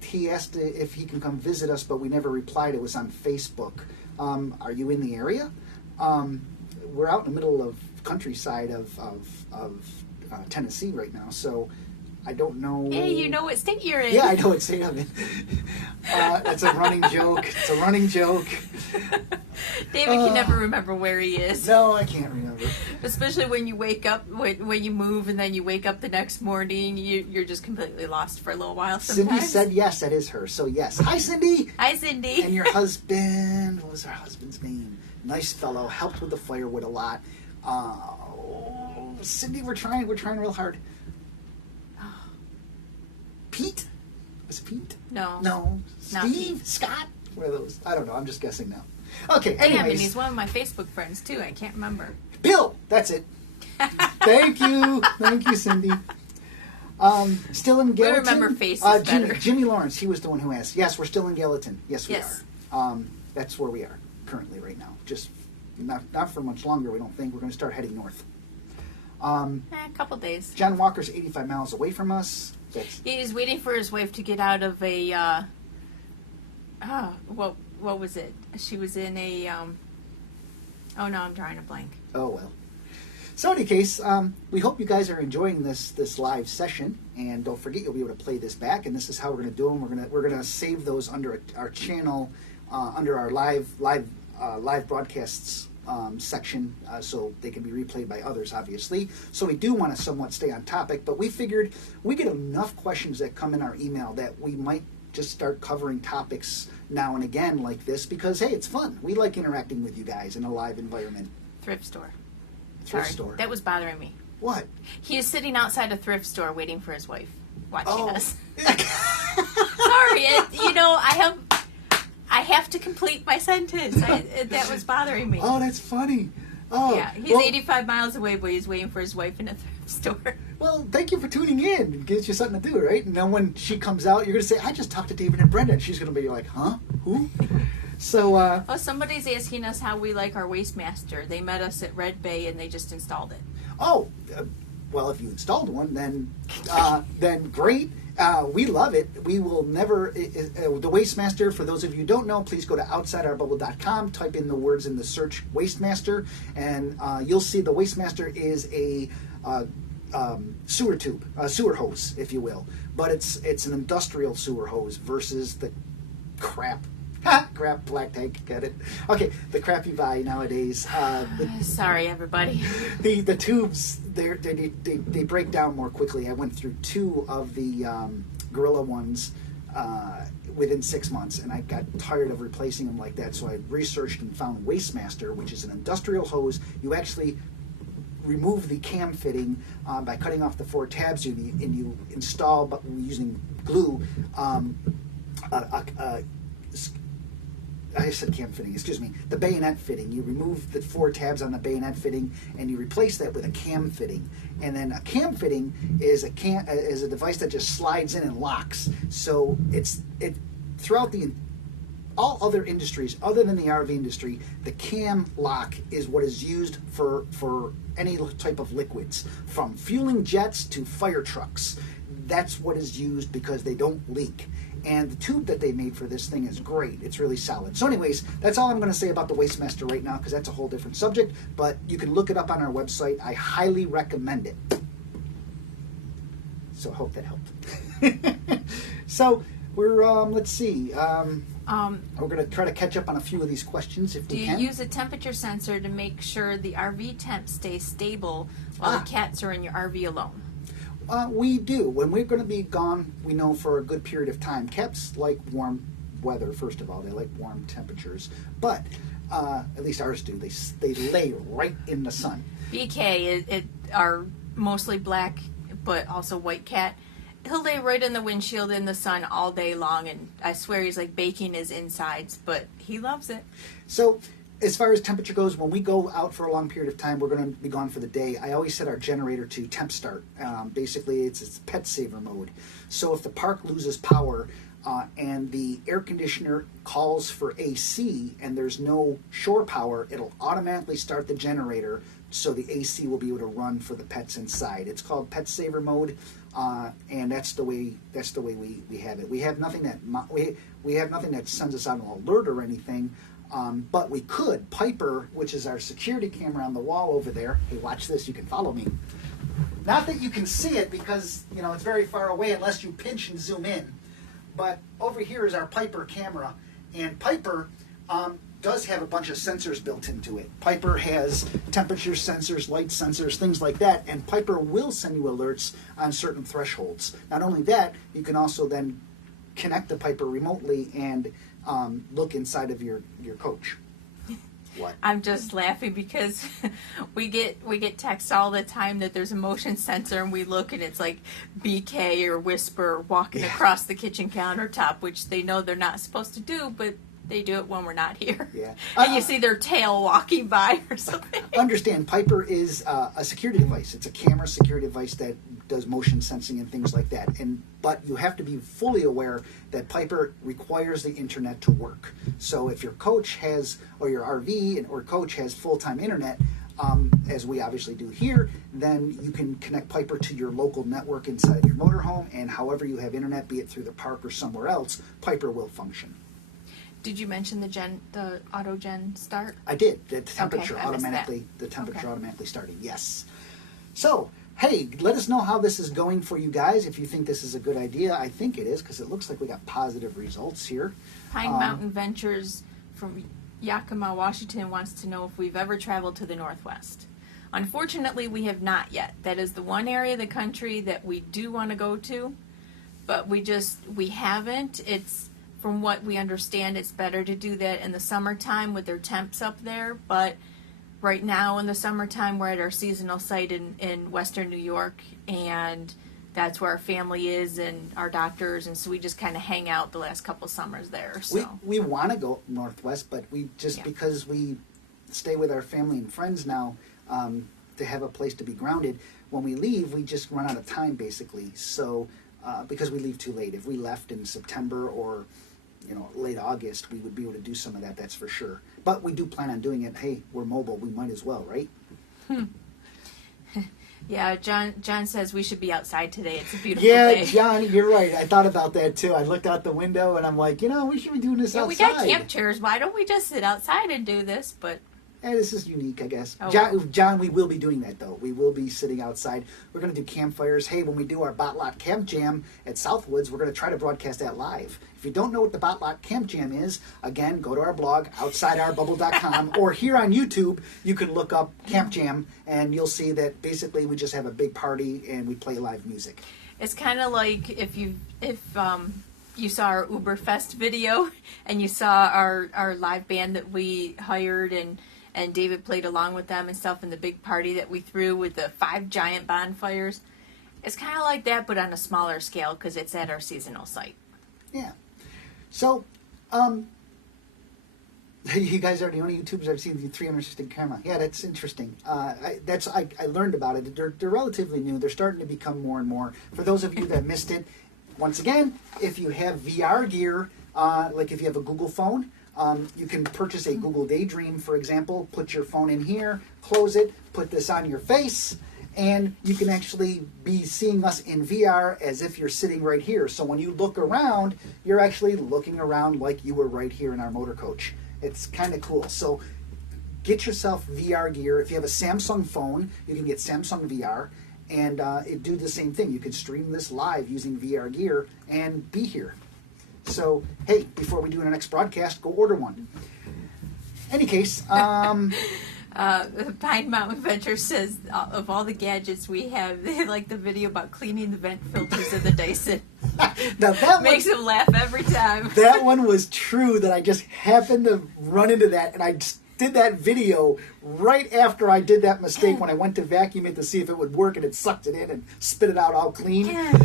he asked if he can come visit us, but we never replied. It was on Facebook. Are you in the area? We're out in the middle of countryside of Tennessee right now, so I don't know. Hey, you know what state you're in. Yeah, I know what state I'm in. That's a running joke. It's a running joke. David can never remember where he is. No, I can't remember. Especially when you wake up, when you move and then you wake up the next morning, you're just completely lost for a little while sometimes. Cindy said yes, that is her. So yes. Hi, Cindy. Hi, Cindy. And your husband, what was her husband's name? Nice fellow, helped with the firewood a lot. Cindy, we're trying real hard. Pete? Was it Pete? No. No. Not Steve? Pete. Scott? What are those? I don't know. I'm just guessing now. Okay, Damn, anyways. and he's one of my Facebook friends, too. I can't remember. Bill! That's it. Thank you. Thank you, Cindy. Still in Gallatin? We remember faces better. Jimmy Lawrence, he was the one who asked. Yes, we're still in Gallatin. Yes, we Yes. are. That's where we are currently right now. Just not for much longer, we don't think. We're going to start heading north. A couple days. John Walker's 85 miles away from us. He's waiting for his wife to get out of a, what was it? She was in a, oh no, I'm drawing a blank. Oh, well. So in any case, we hope you guys are enjoying this live session, and don't forget you'll be able to play this back. And this is how we're going to do them. We're gonna save those under our channel, under our live broadcasts section, so they can be replayed by others, obviously. So we do want to somewhat stay on topic, but we figured we get enough questions that come in our email that we might just start covering topics now and again like this because hey, it's fun. We like interacting with you guys in a live environment. Thrift store. Thrift store. That was bothering me. What? He is sitting outside a thrift store waiting for his wife, watching Oh. us. Sorry, I have to complete my sentence. That was bothering me. Oh, that's funny. Oh, Yeah, he's well, 85 miles away, but he's waiting for his wife in a thrift store. Well, thank you for tuning in. It gives you something to do, right? And then when she comes out, you're going to say, I just talked to David and Brenda. And she's going to be like, huh? Who? So, Oh, somebody's asking us how we like our Wastemaster. They met us at Red Bay and they just installed it. oh, well, if you installed one, then great. We love it. We will never. The Wastemaster, for those of you who don't know, please go to OutsideOurBubble.com, type in the words in the search Wastemaster, and you'll see the Wastemaster is a sewer tube, a sewer hose, if you will. But it's an industrial sewer hose versus the crap black tank, get it? Okay, the crap you buy nowadays. Sorry, everybody. The tubes, they break down more quickly. I went through 2 of the Gorilla ones within 6 months, and I got tired of replacing them like that, so I researched and found Wastemaster, which is an industrial hose. You actually remove the cam fitting by cutting off the 4 tabs, and you install, using glue, I said cam fitting, excuse me, the bayonet fitting. You remove the 4 tabs on the bayonet fitting and you replace that with a cam fitting. And then a cam fitting is a device that just slides in and locks. So it throughout all other industries other than the RV industry, the cam lock is what is used for any type of liquids, from fueling jets to fire trucks. That's what is used because they don't leak. And the tube that they made for this thing is great. It's really solid. So anyways, that's all I'm going to say about the Wastemaster right now, because that's a whole different subject. But you can look it up on our website. I highly recommend it. So I hope that helped. So we're, let's see. We're going to try to catch up on a few of these questions if we can. Do you use a temperature sensor to make sure the RV temp stays stable while the cats are in your RV alone? We do. When we're going to be gone, we know for a good period of time. Cats like warm weather, first of all. They like warm temperatures. But, at least ours do. They lay right in the sun. BK are mostly black, but also white cat. He'll lay right in the windshield in the sun all day long, and I swear he's like baking his insides, but he loves it. So, as far as temperature goes, when we go out for a long period of time, we're going to be gone for the day. I always set our generator to temp start. Basically, it's pet saver mode. So if the park loses power and the air conditioner calls for AC and there's no shore power, it'll automatically start the generator so the AC will be able to run for the pets inside. It's called pet saver mode, and that's the way we have it. We have nothing that sends us out an alert or anything. But we could. Piper, which is our security camera on the wall over there. Hey, watch this. You can follow me. Not that you can see it because, it's very far away unless you pinch and zoom in. But over here is our Piper camera. And Piper does have a bunch of sensors built into it. Piper has temperature sensors, light sensors, things like that. And Piper will send you alerts on certain thresholds. Not only that, you can also then connect the Piper remotely and look inside of your coach. What? I'm just laughing because we get texts all the time that there's a motion sensor, and we look and it's like BK or Whisper walking across the kitchen countertop, which they know they're not supposed to do, but they do it when we're not here. Yeah. And you see their tail walking by or something. Understand, Piper is a security device. It's a camera security device that does motion sensing and things like that. But you have to be fully aware that Piper requires the internet to work. So if your coach has, or your RV or coach has full-time internet, as we obviously do here, then you can connect Piper to your local network inside of your motorhome, and however you have internet, be it through the park or somewhere else, Piper will function. Did you mention the auto gen start? I did. The temperature Okay, automatically started. Yes. So, hey, let us know how this is going for you guys. If you think this is a good idea, I think it is, because it looks like we got positive results here. Pine Mountain Ventures from Yakima, Washington wants to know if we've ever traveled to the Northwest. Unfortunately, we have not yet. That is the one area of the country that we do want to go to, but we haven't. From what we understand, it's better to do that in the summertime with their temps up there. But right now in the summertime, we're at our seasonal site in Western New York, and that's where our family is and our doctors, and so we just kind of hang out the last couple summers there. So we want to go Northwest, but we just because we stay with our family and friends now to have a place to be grounded. When we leave, we just run out of time basically. So because we leave too late. If we left in September or late August, we would be able to do some of that. That's for sure. But we do plan on doing it. Hey, we're mobile. We might as well, right? Yeah, John says we should be outside today. It's a beautiful day. Yeah, John, you're right. I thought about that too. I looked out the window and I'm like, we should be doing this outside. We got camp chairs. Why don't we just sit outside and do this? But this is unique, I guess. Oh, John, we will be doing that, though. We will be sitting outside. We're going to do campfires. Hey, when we do our Botlot Camp Jam at Southwoods, we're going to try to broadcast that live. If you don't know what the Botlot Camp Jam is, again, go to our blog, outsideurbubble.com, or here on YouTube, you can look up Camp Jam, and you'll see that basically we just have a big party and we play live music. It's kind of like if you saw our OOBer Fest video and you saw our live band that we hired and David played along with them and stuff in the big party that we threw with the 5 giant bonfires. It's kind of like that, but on a smaller scale because it's at our seasonal site. Yeah. So, you guys are the only YouTubers I've seen with the 360 camera. Yeah, that's interesting. I learned about it. They're relatively new. They're starting to become more and more. For those of you that missed it, once again, if you have VR gear, like if you have a Google phone, you can purchase a Google Daydream, for example, put your phone in here, close it, put this on your face, and you can actually be seeing us in VR as if you're sitting right here. So when you look around, you're actually looking around like you were right here in our motor coach. It's kind of cool. So get yourself VR gear. If you have a Samsung phone, you can get Samsung VR and it do the same thing. You can stream this live using VR gear and be here. So, hey, before we do our next broadcast, go order one. Any case, Pine Mountain Adventure says of all the gadgets we have, they like the video about cleaning the vent filters of the Dyson. Now that makes him laugh every time. That one was true that I just happened to run into that, and I just did that video right after I did that mistake when I went to vacuum it to see if it would work, and it sucked it in and spit it out all clean. Yeah.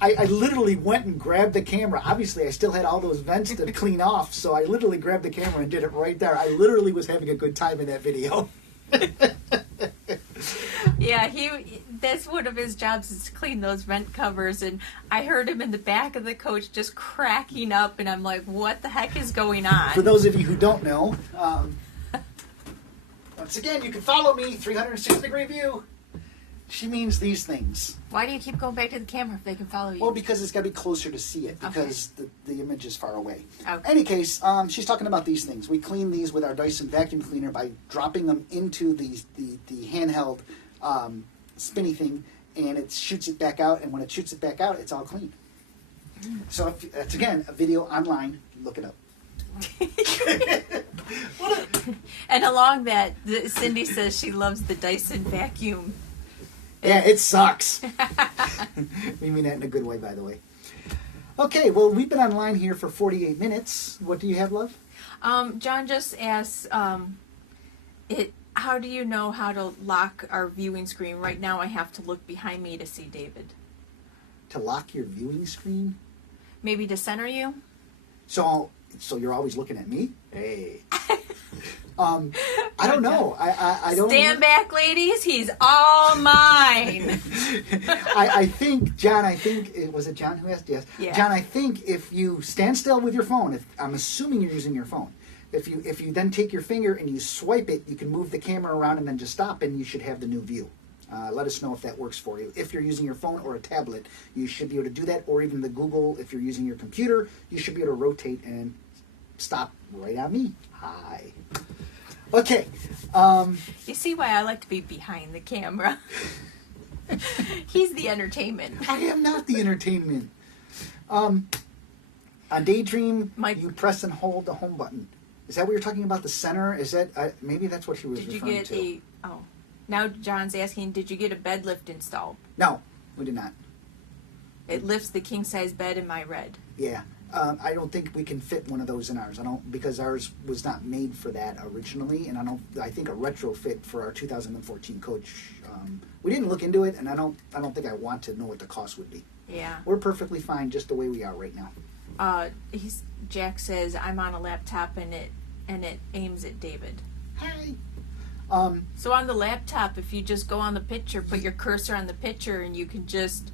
I literally went and grabbed the camera. Obviously, I still had all those vents to clean off, so I literally grabbed the camera and did it right there. I literally was having a good time in that video. Yeah, that's one of his jobs is to clean those vent covers, and I heard him in the back of the coach just cracking up, and I'm like, what the heck is going on? For those of you who don't know, once again, you can follow me, 360-degree view. She means these things. Why do you keep going back to the camera if they can follow you? Well, because it's got to be closer to see it, because the image is far away. Okay. Any case, she's talking about these things. We clean these with our Dyson vacuum cleaner by dropping them into the handheld spinny thing, and it shoots it back out, and when it shoots it back out, it's all clean. So that's, again, a video online. Look it up. And along that, Cindy says she loves the Dyson vacuum. Yeah, it sucks. We mean that in a good way, by the way. Okay, well, we've been online here for 48 minutes. What do you have, love? John just asks, how do you know how to lock our viewing screen? Right now I have to look behind me to see David. To lock your viewing screen? Maybe to center you? So you're always looking at me? Hey. I don't know. I don't. Stand back, ladies. He's all mine. I think, John. Was it John who asked? Yes. Yeah. John, I think if you stand still with your phone, I'm assuming you're using your phone. If you then take your finger and you swipe it, you can move the camera around and then just stop, and you should have the new view. Let us know if that works for you. If you're using your phone or a tablet, you should be able to do that, or even the Google. If you're using your computer, you should be able to rotate and stop right on me. Hi. Okay. You see why I like to be behind the camera. He's the entertainment. I am not the entertainment. On Daydream, you press and hold the home button. Is that what you're talking about, the center? Is that maybe that's what he was referring to. Now John's asking, did you get a bed lift installed? No, we did not. It lifts the king-size bed in my red. Yeah. I don't think we can fit one of those in ours. Because ours was not made for that originally, and I think a retrofit for our 2014 coach. We didn't look into it, and I don't think I want to know what the cost would be. Yeah. We're perfectly fine just the way we are right now. Jack says I'm on a laptop and it aims at David. Hi. So on the laptop, if you just go on the picture, put your cursor on the picture, and you can just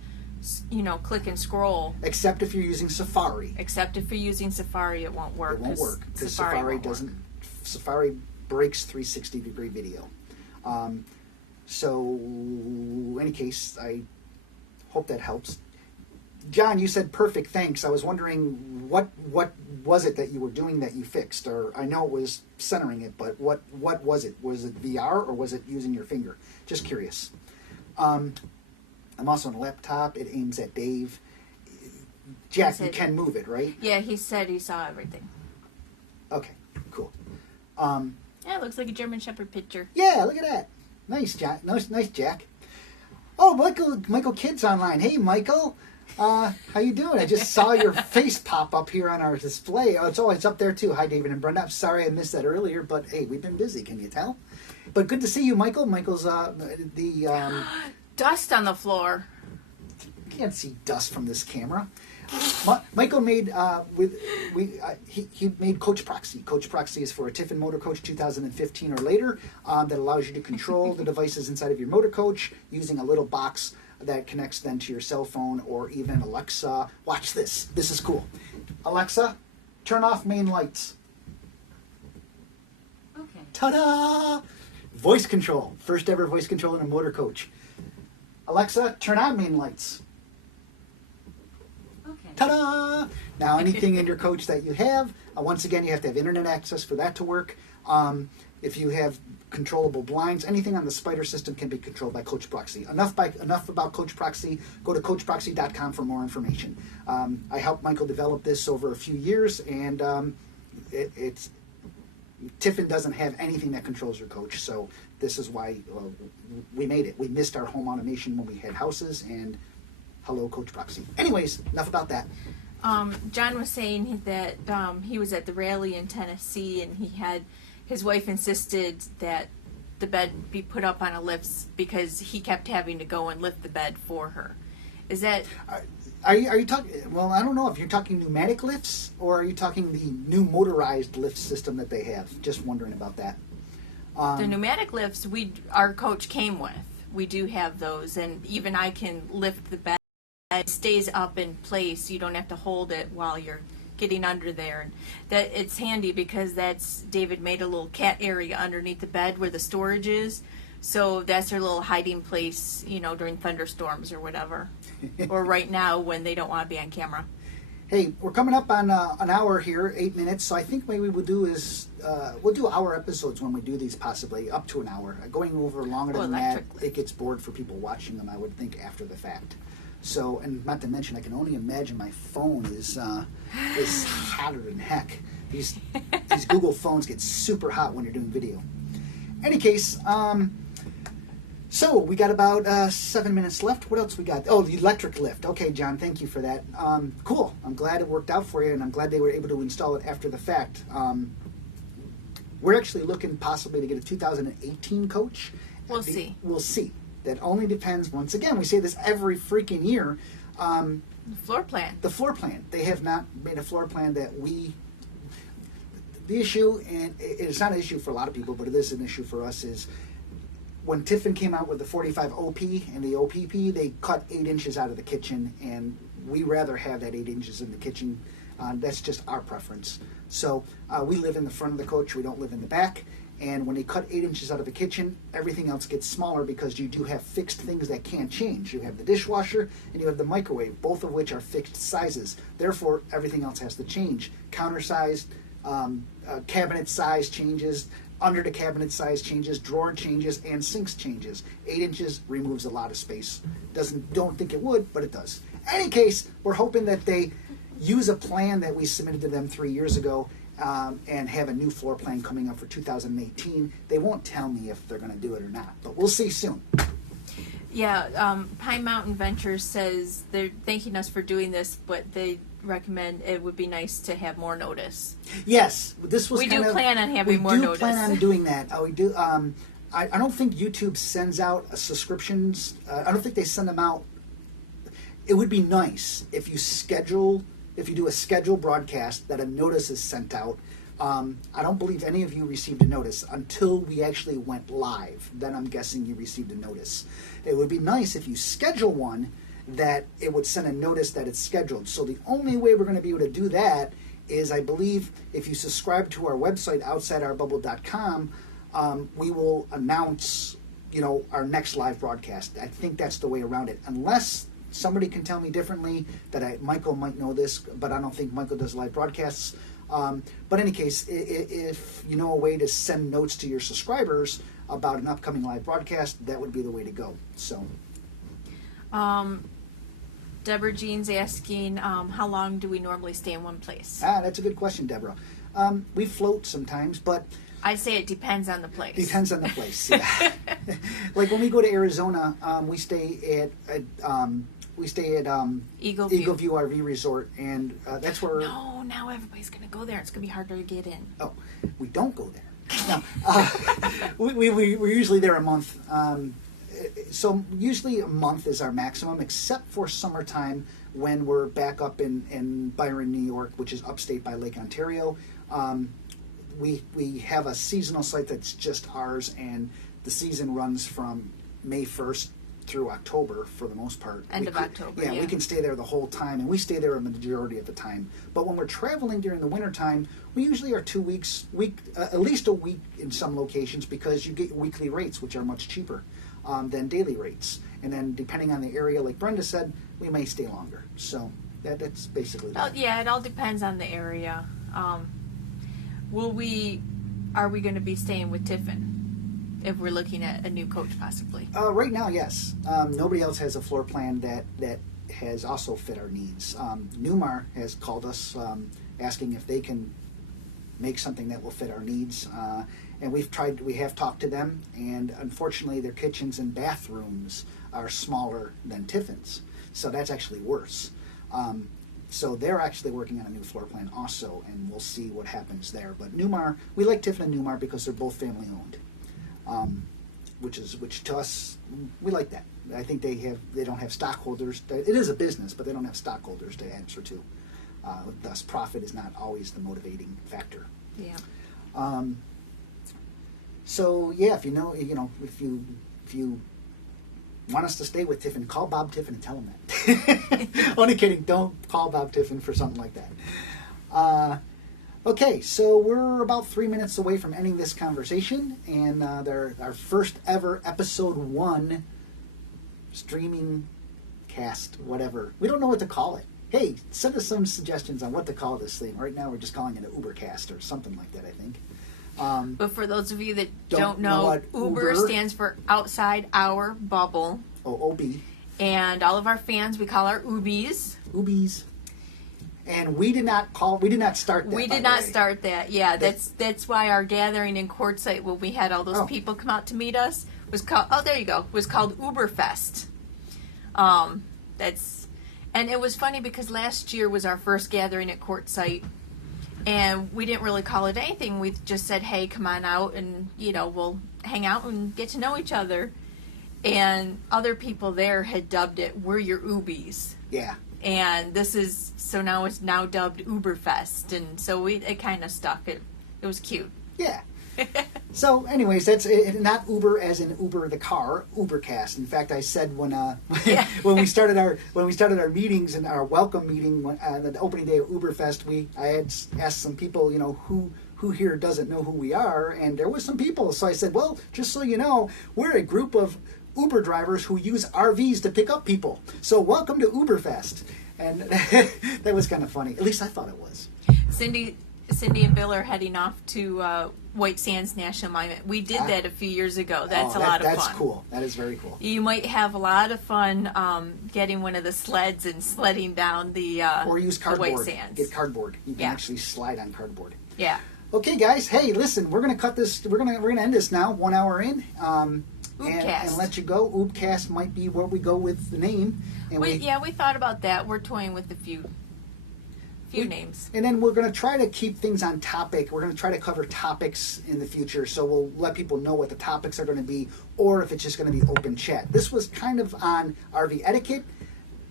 click and scroll. Except if you're using Safari. Except if you're using Safari, it won't work. It won't work because Safari Safari breaks 360-degree video. So, in any case, I hope that helps. John, you said perfect, thanks. I was wondering what was it that you were doing that you fixed? Or I know it was centering it, but what was it? Was it VR or was it using your finger? Just curious. I'm also on a laptop. It aims at Dave. Jack, you can move it, right? Yeah, he said he saw everything. Okay, cool. Yeah, it looks like a German Shepherd picture. Yeah, look at that. Nice, Jack. Nice, Jack. Oh, Michael Kidd's online. Hey, Michael. How you doing? I just saw your face pop up here on our display. Oh, it's up there too. Hi, David and Brenda. Sorry I missed that earlier, but hey, we've been busy. Can you tell? But good to see you, Michael. Michael's dust on the floor. You can't see dust from this camera. Michael made he made Coach Proxy. Coach Proxy is for a Tiffin Motor Coach 2015 or later that allows you to control the devices inside of your motor coach using a little box that connects then to your cell phone or even Alexa. Watch this. This is cool. Alexa, turn off main lights. Okay. Ta-da! Voice control. First ever voice control in a motor coach. Alexa, turn on main lights. Okay. Ta-da! Now, anything in your coach that you have, once again, you have to have internet access for that to work. If you have controllable blinds, anything on the Spider system can be controlled by Coach Proxy. Enough about Coach Proxy. Go to coachproxy.com for more information. I helped Michael develop this over a few years, and it's Tiffin doesn't have anything that controls your coach, so this is why we made it. We missed our home automation when we had houses, and hello, Coach Proxy. Anyways, enough about that. John was saying that he was at the rally in Tennessee, and his wife insisted that the bed be put up on a lift because he kept having to go and lift the bed for her. Is that... Are you talking... Well, I don't know if you're talking pneumatic lifts or are you talking the new motorized lift system that they have. Just wondering about that. The pneumatic lifts our coach came with. We do have those, and even I can lift the bed. It stays up in place. You don't have to hold it while you're getting under there. And that it's handy because David made a little cat area underneath the bed where the storage is. So that's their little hiding place, during thunderstorms or whatever. Or right now when they don't want to be on camera. Hey, we're coming up on an hour here, 8 minutes. So I think maybe we'll do hour episodes when we do these, possibly up to an hour. Going over longer than that, it gets bored for people watching them, I would think, after the fact. So, and not to mention, I can only imagine my phone is hotter than heck. These Google phones get super hot when you're doing video. Any case, so we got about 7 minutes left. What else we got? Oh, the electric lift. Okay, John, thank you for that. Cool. I'm glad it worked out for you, and I'm glad they were able to install it after the fact. We're actually looking possibly to get a 2018 coach. We'll see. We'll see. That only depends, once again, we say this every freaking year. The floor plan. The floor plan. They have not made a floor plan that the issue, and it's not an issue for a lot of people, but it is an issue for us, is when Tiffin came out with the 45 OP and the OPP, they cut 8 inches out of the kitchen, and we rather have that 8 inches in the kitchen. That's just our preference. So we live in the front of the coach. We don't live in the back. And when they cut 8 inches out of the kitchen, everything else gets smaller because you do have fixed things that can't change. You have the dishwasher and you have the microwave, both of which are fixed sizes. Therefore, everything else has to change. Counter size, cabinet size changes, under the cabinet size changes, drawer changes, and sinks changes. 8 inches removes a lot of space. Don't think it would, but it does. In any case, we're hoping that they use a plan that we submitted to them 3 years ago and have a new floor plan coming up for 2018. They won't tell me if they're going to do it or not, but we'll see soon. Yeah, Pine Mountain Ventures says they're thanking us for doing this, but they recommend it would be nice to have more notice. Yes, this was. We do plan on having more notice. We do plan on doing that. We do. I don't think YouTube sends out subscriptions. I don't think they send them out. It would be nice if you do a scheduled broadcast that a notice is sent out. I don't believe any of you received a notice until we actually went live. Then I'm guessing you received a notice. It would be nice if you schedule one that it would send a notice that it's scheduled. So the only way we're going to be able to do that is, I believe, if you subscribe to our website, outsideourbubble.com, we will announce, our next live broadcast. I think that's the way around it. Unless somebody can tell me differently, Michael might know this, but I don't think Michael does live broadcasts. But in any case, if you know a way to send notes to your subscribers about an upcoming live broadcast, that would be the way to go. So, Deborah Jean's asking, how long do we normally stay in one place? That's a good question, Deborah. We float sometimes, but I say it depends on the place. Depends on the place. Yeah. Like when we go to Arizona, we stay at Eagle View RV Resort, and that's where. No, now everybody's going to go there. It's going to be harder to get in. Oh, we don't go there. No, we're usually there a month. So usually a month is our maximum, except for summertime when we're back up in Byron, New York, which is upstate by Lake Ontario. We have a seasonal site that's just ours, and the season runs from May 1st through October for the most part. End of October, yeah. We can stay there the whole time, and we stay there a majority of the time. But when we're traveling during the wintertime, we usually are 2 weeks, at least a week in some locations, because you get weekly rates, which are much cheaper than daily rates. And then depending on the area, like Brenda said, we may stay longer. So that's basically that. Yeah, it all depends on the area. Are we going to be staying with Tiffin if we're looking at a new coach possibly? Right now, yes. Nobody else has a floor plan that has also fit our needs. Newmar has called us asking if they can make something that will fit our needs. And we have talked to them, and unfortunately their kitchens and bathrooms are smaller than Tiffin's. So that's actually worse. So they're actually working on a new floor plan also, and we'll see what happens there. But Newmar, we like Tiffin and Newmar because they're both family owned, which to us, we like that. I think they don't have stockholders. It is a business, but they don't have stockholders to answer to. Thus, profit is not always the motivating factor. Yeah. So yeah, if if you want us to stay with Tiffin, call Bob Tiffin and tell him that. Only kidding. Don't call Bob Tiffin for something like that. Okay, so we're about 3 minutes away from ending this conversation, and our first ever episode 1 streaming cast, whatever. We don't know what to call it. Hey, send us some suggestions on what to call this thing. Right now we're just calling it an Ubercast or something like that, I think. But for those of you that don't know, OOBer stands for Outside Our Bubble. OOB. And all of our fans, we call our OOBies. OOBies. And we did not start that. We did not start that. Yeah, that's why our gathering in Quartzsite, when we had all those people come out to meet us, was called. Oh, there you go. Was called Uberfest. And it was funny because last year was our first gathering at Quartzsite. And we didn't really call it anything. We just said, hey, come on out and, we'll hang out and get to know each other. And other people there had dubbed it, we're your Oobies. Yeah. And now it's now dubbed Uberfest. And so it kind of stuck. It was cute. Yeah. So, anyways, that's not Uber as in Uber the car, Ubercast. In fact, I said when we started our meetings and our welcome meeting the opening day of Uberfest, I had asked some people, who here doesn't know who we are, and there was some people. So I said, well, just so you know, we're a group of Uber drivers who use RVs to pick up people. So welcome to Uberfest, and that was kind of funny. At least I thought it was. Cindy and Bill are heading off to White Sands National Monument. We did that a few years ago. That's a lot of fun. That's cool. That is very cool. You might have a lot of fun getting one of the sleds and sledding down the or use cardboard. White Sands. Get cardboard. You can actually slide on cardboard. Yeah. Okay, guys. Hey, listen. We're gonna cut this. We're gonna end this now. 1 hour in. And let you go. Oobcast might be where we go with the name. And we thought about that. We're toying with a few names. And then we're going to try to keep things on topic. We're going to try to cover topics in the future, so we'll let people know what the topics are going to be, or if it's just going to be open chat. This was kind of on RV etiquette,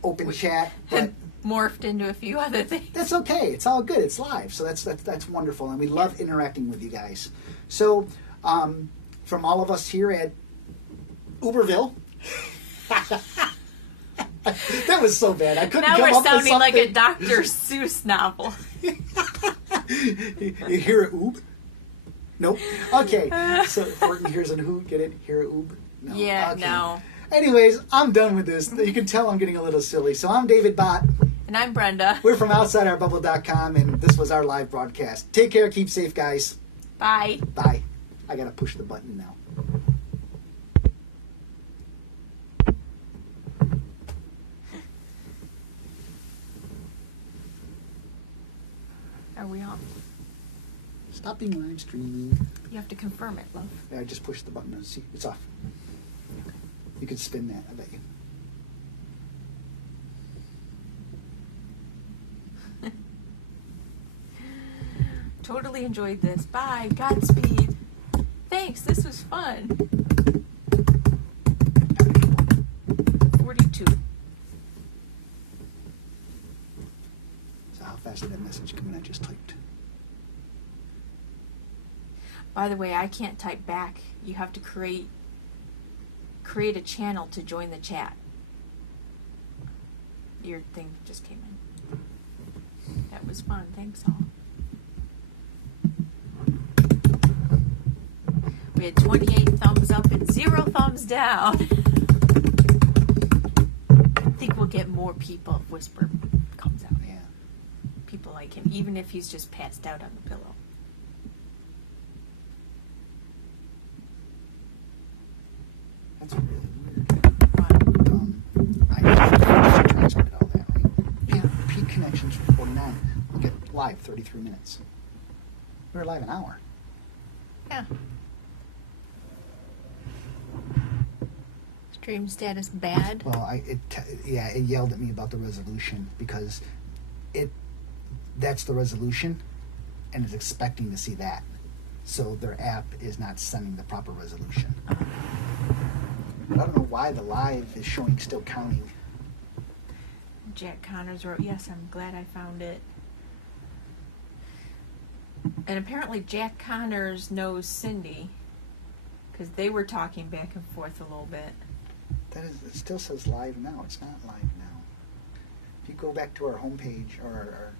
open chat, but morphed into a few other things. That's okay. It's all good. It's live, so that's wonderful, and we love interacting with you guys. So, from all of us here at Uberville. That was so bad. I couldn't Now come we're up with sounding like a something. Dr. Seuss novel. You hear a oob? Nope. Okay. So Horton hears an who. Get it? Hear a oob? No. Yeah, Okay. no. Anyways, I'm done with this. You can tell I'm getting a little silly. So I'm David Bott. And I'm Brenda. We're from OutsideOurBubble.com, and this was our live broadcast. Take care. Keep safe, guys. Bye. Bye. I gotta push the button now. Are we on? Stopping live streaming. You have to confirm it, love. Yeah, I just pushed the button. See, it's off. You could spin that, I bet you. Totally enjoyed this. Bye. Godspeed. Thanks. This was fun. 42. So how fast did that message come in? I just typed. By the way, I can't type back. You have to create a channel to join the chat. Your thing just came in. That was fun. Thanks all. We had 28 thumbs up and 0 thumbs down. I think we'll get more people if Whisper comes out. Yeah. People like him, even if he's just passed out on the pillow. That's really weird. I transmitted all that, right? Peak connections for 49. We'll get live 33 minutes. We were live an hour. Yeah. Stream status bad. Well, it yelled at me about the resolution because that's the resolution, and it's expecting to see that. So their app is not sending the proper resolution. But I don't know why the live is showing still counting. Jack Connors wrote, yes, I'm glad I found it. And apparently Jack Connors knows Cindy because they were talking back and forth a little bit. It still says live now. It's not live now. If you go back to our homepage or our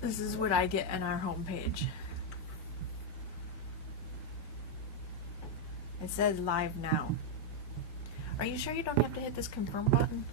This is what I get on our homepage. It says live now. Are you sure you don't have to hit this confirm button?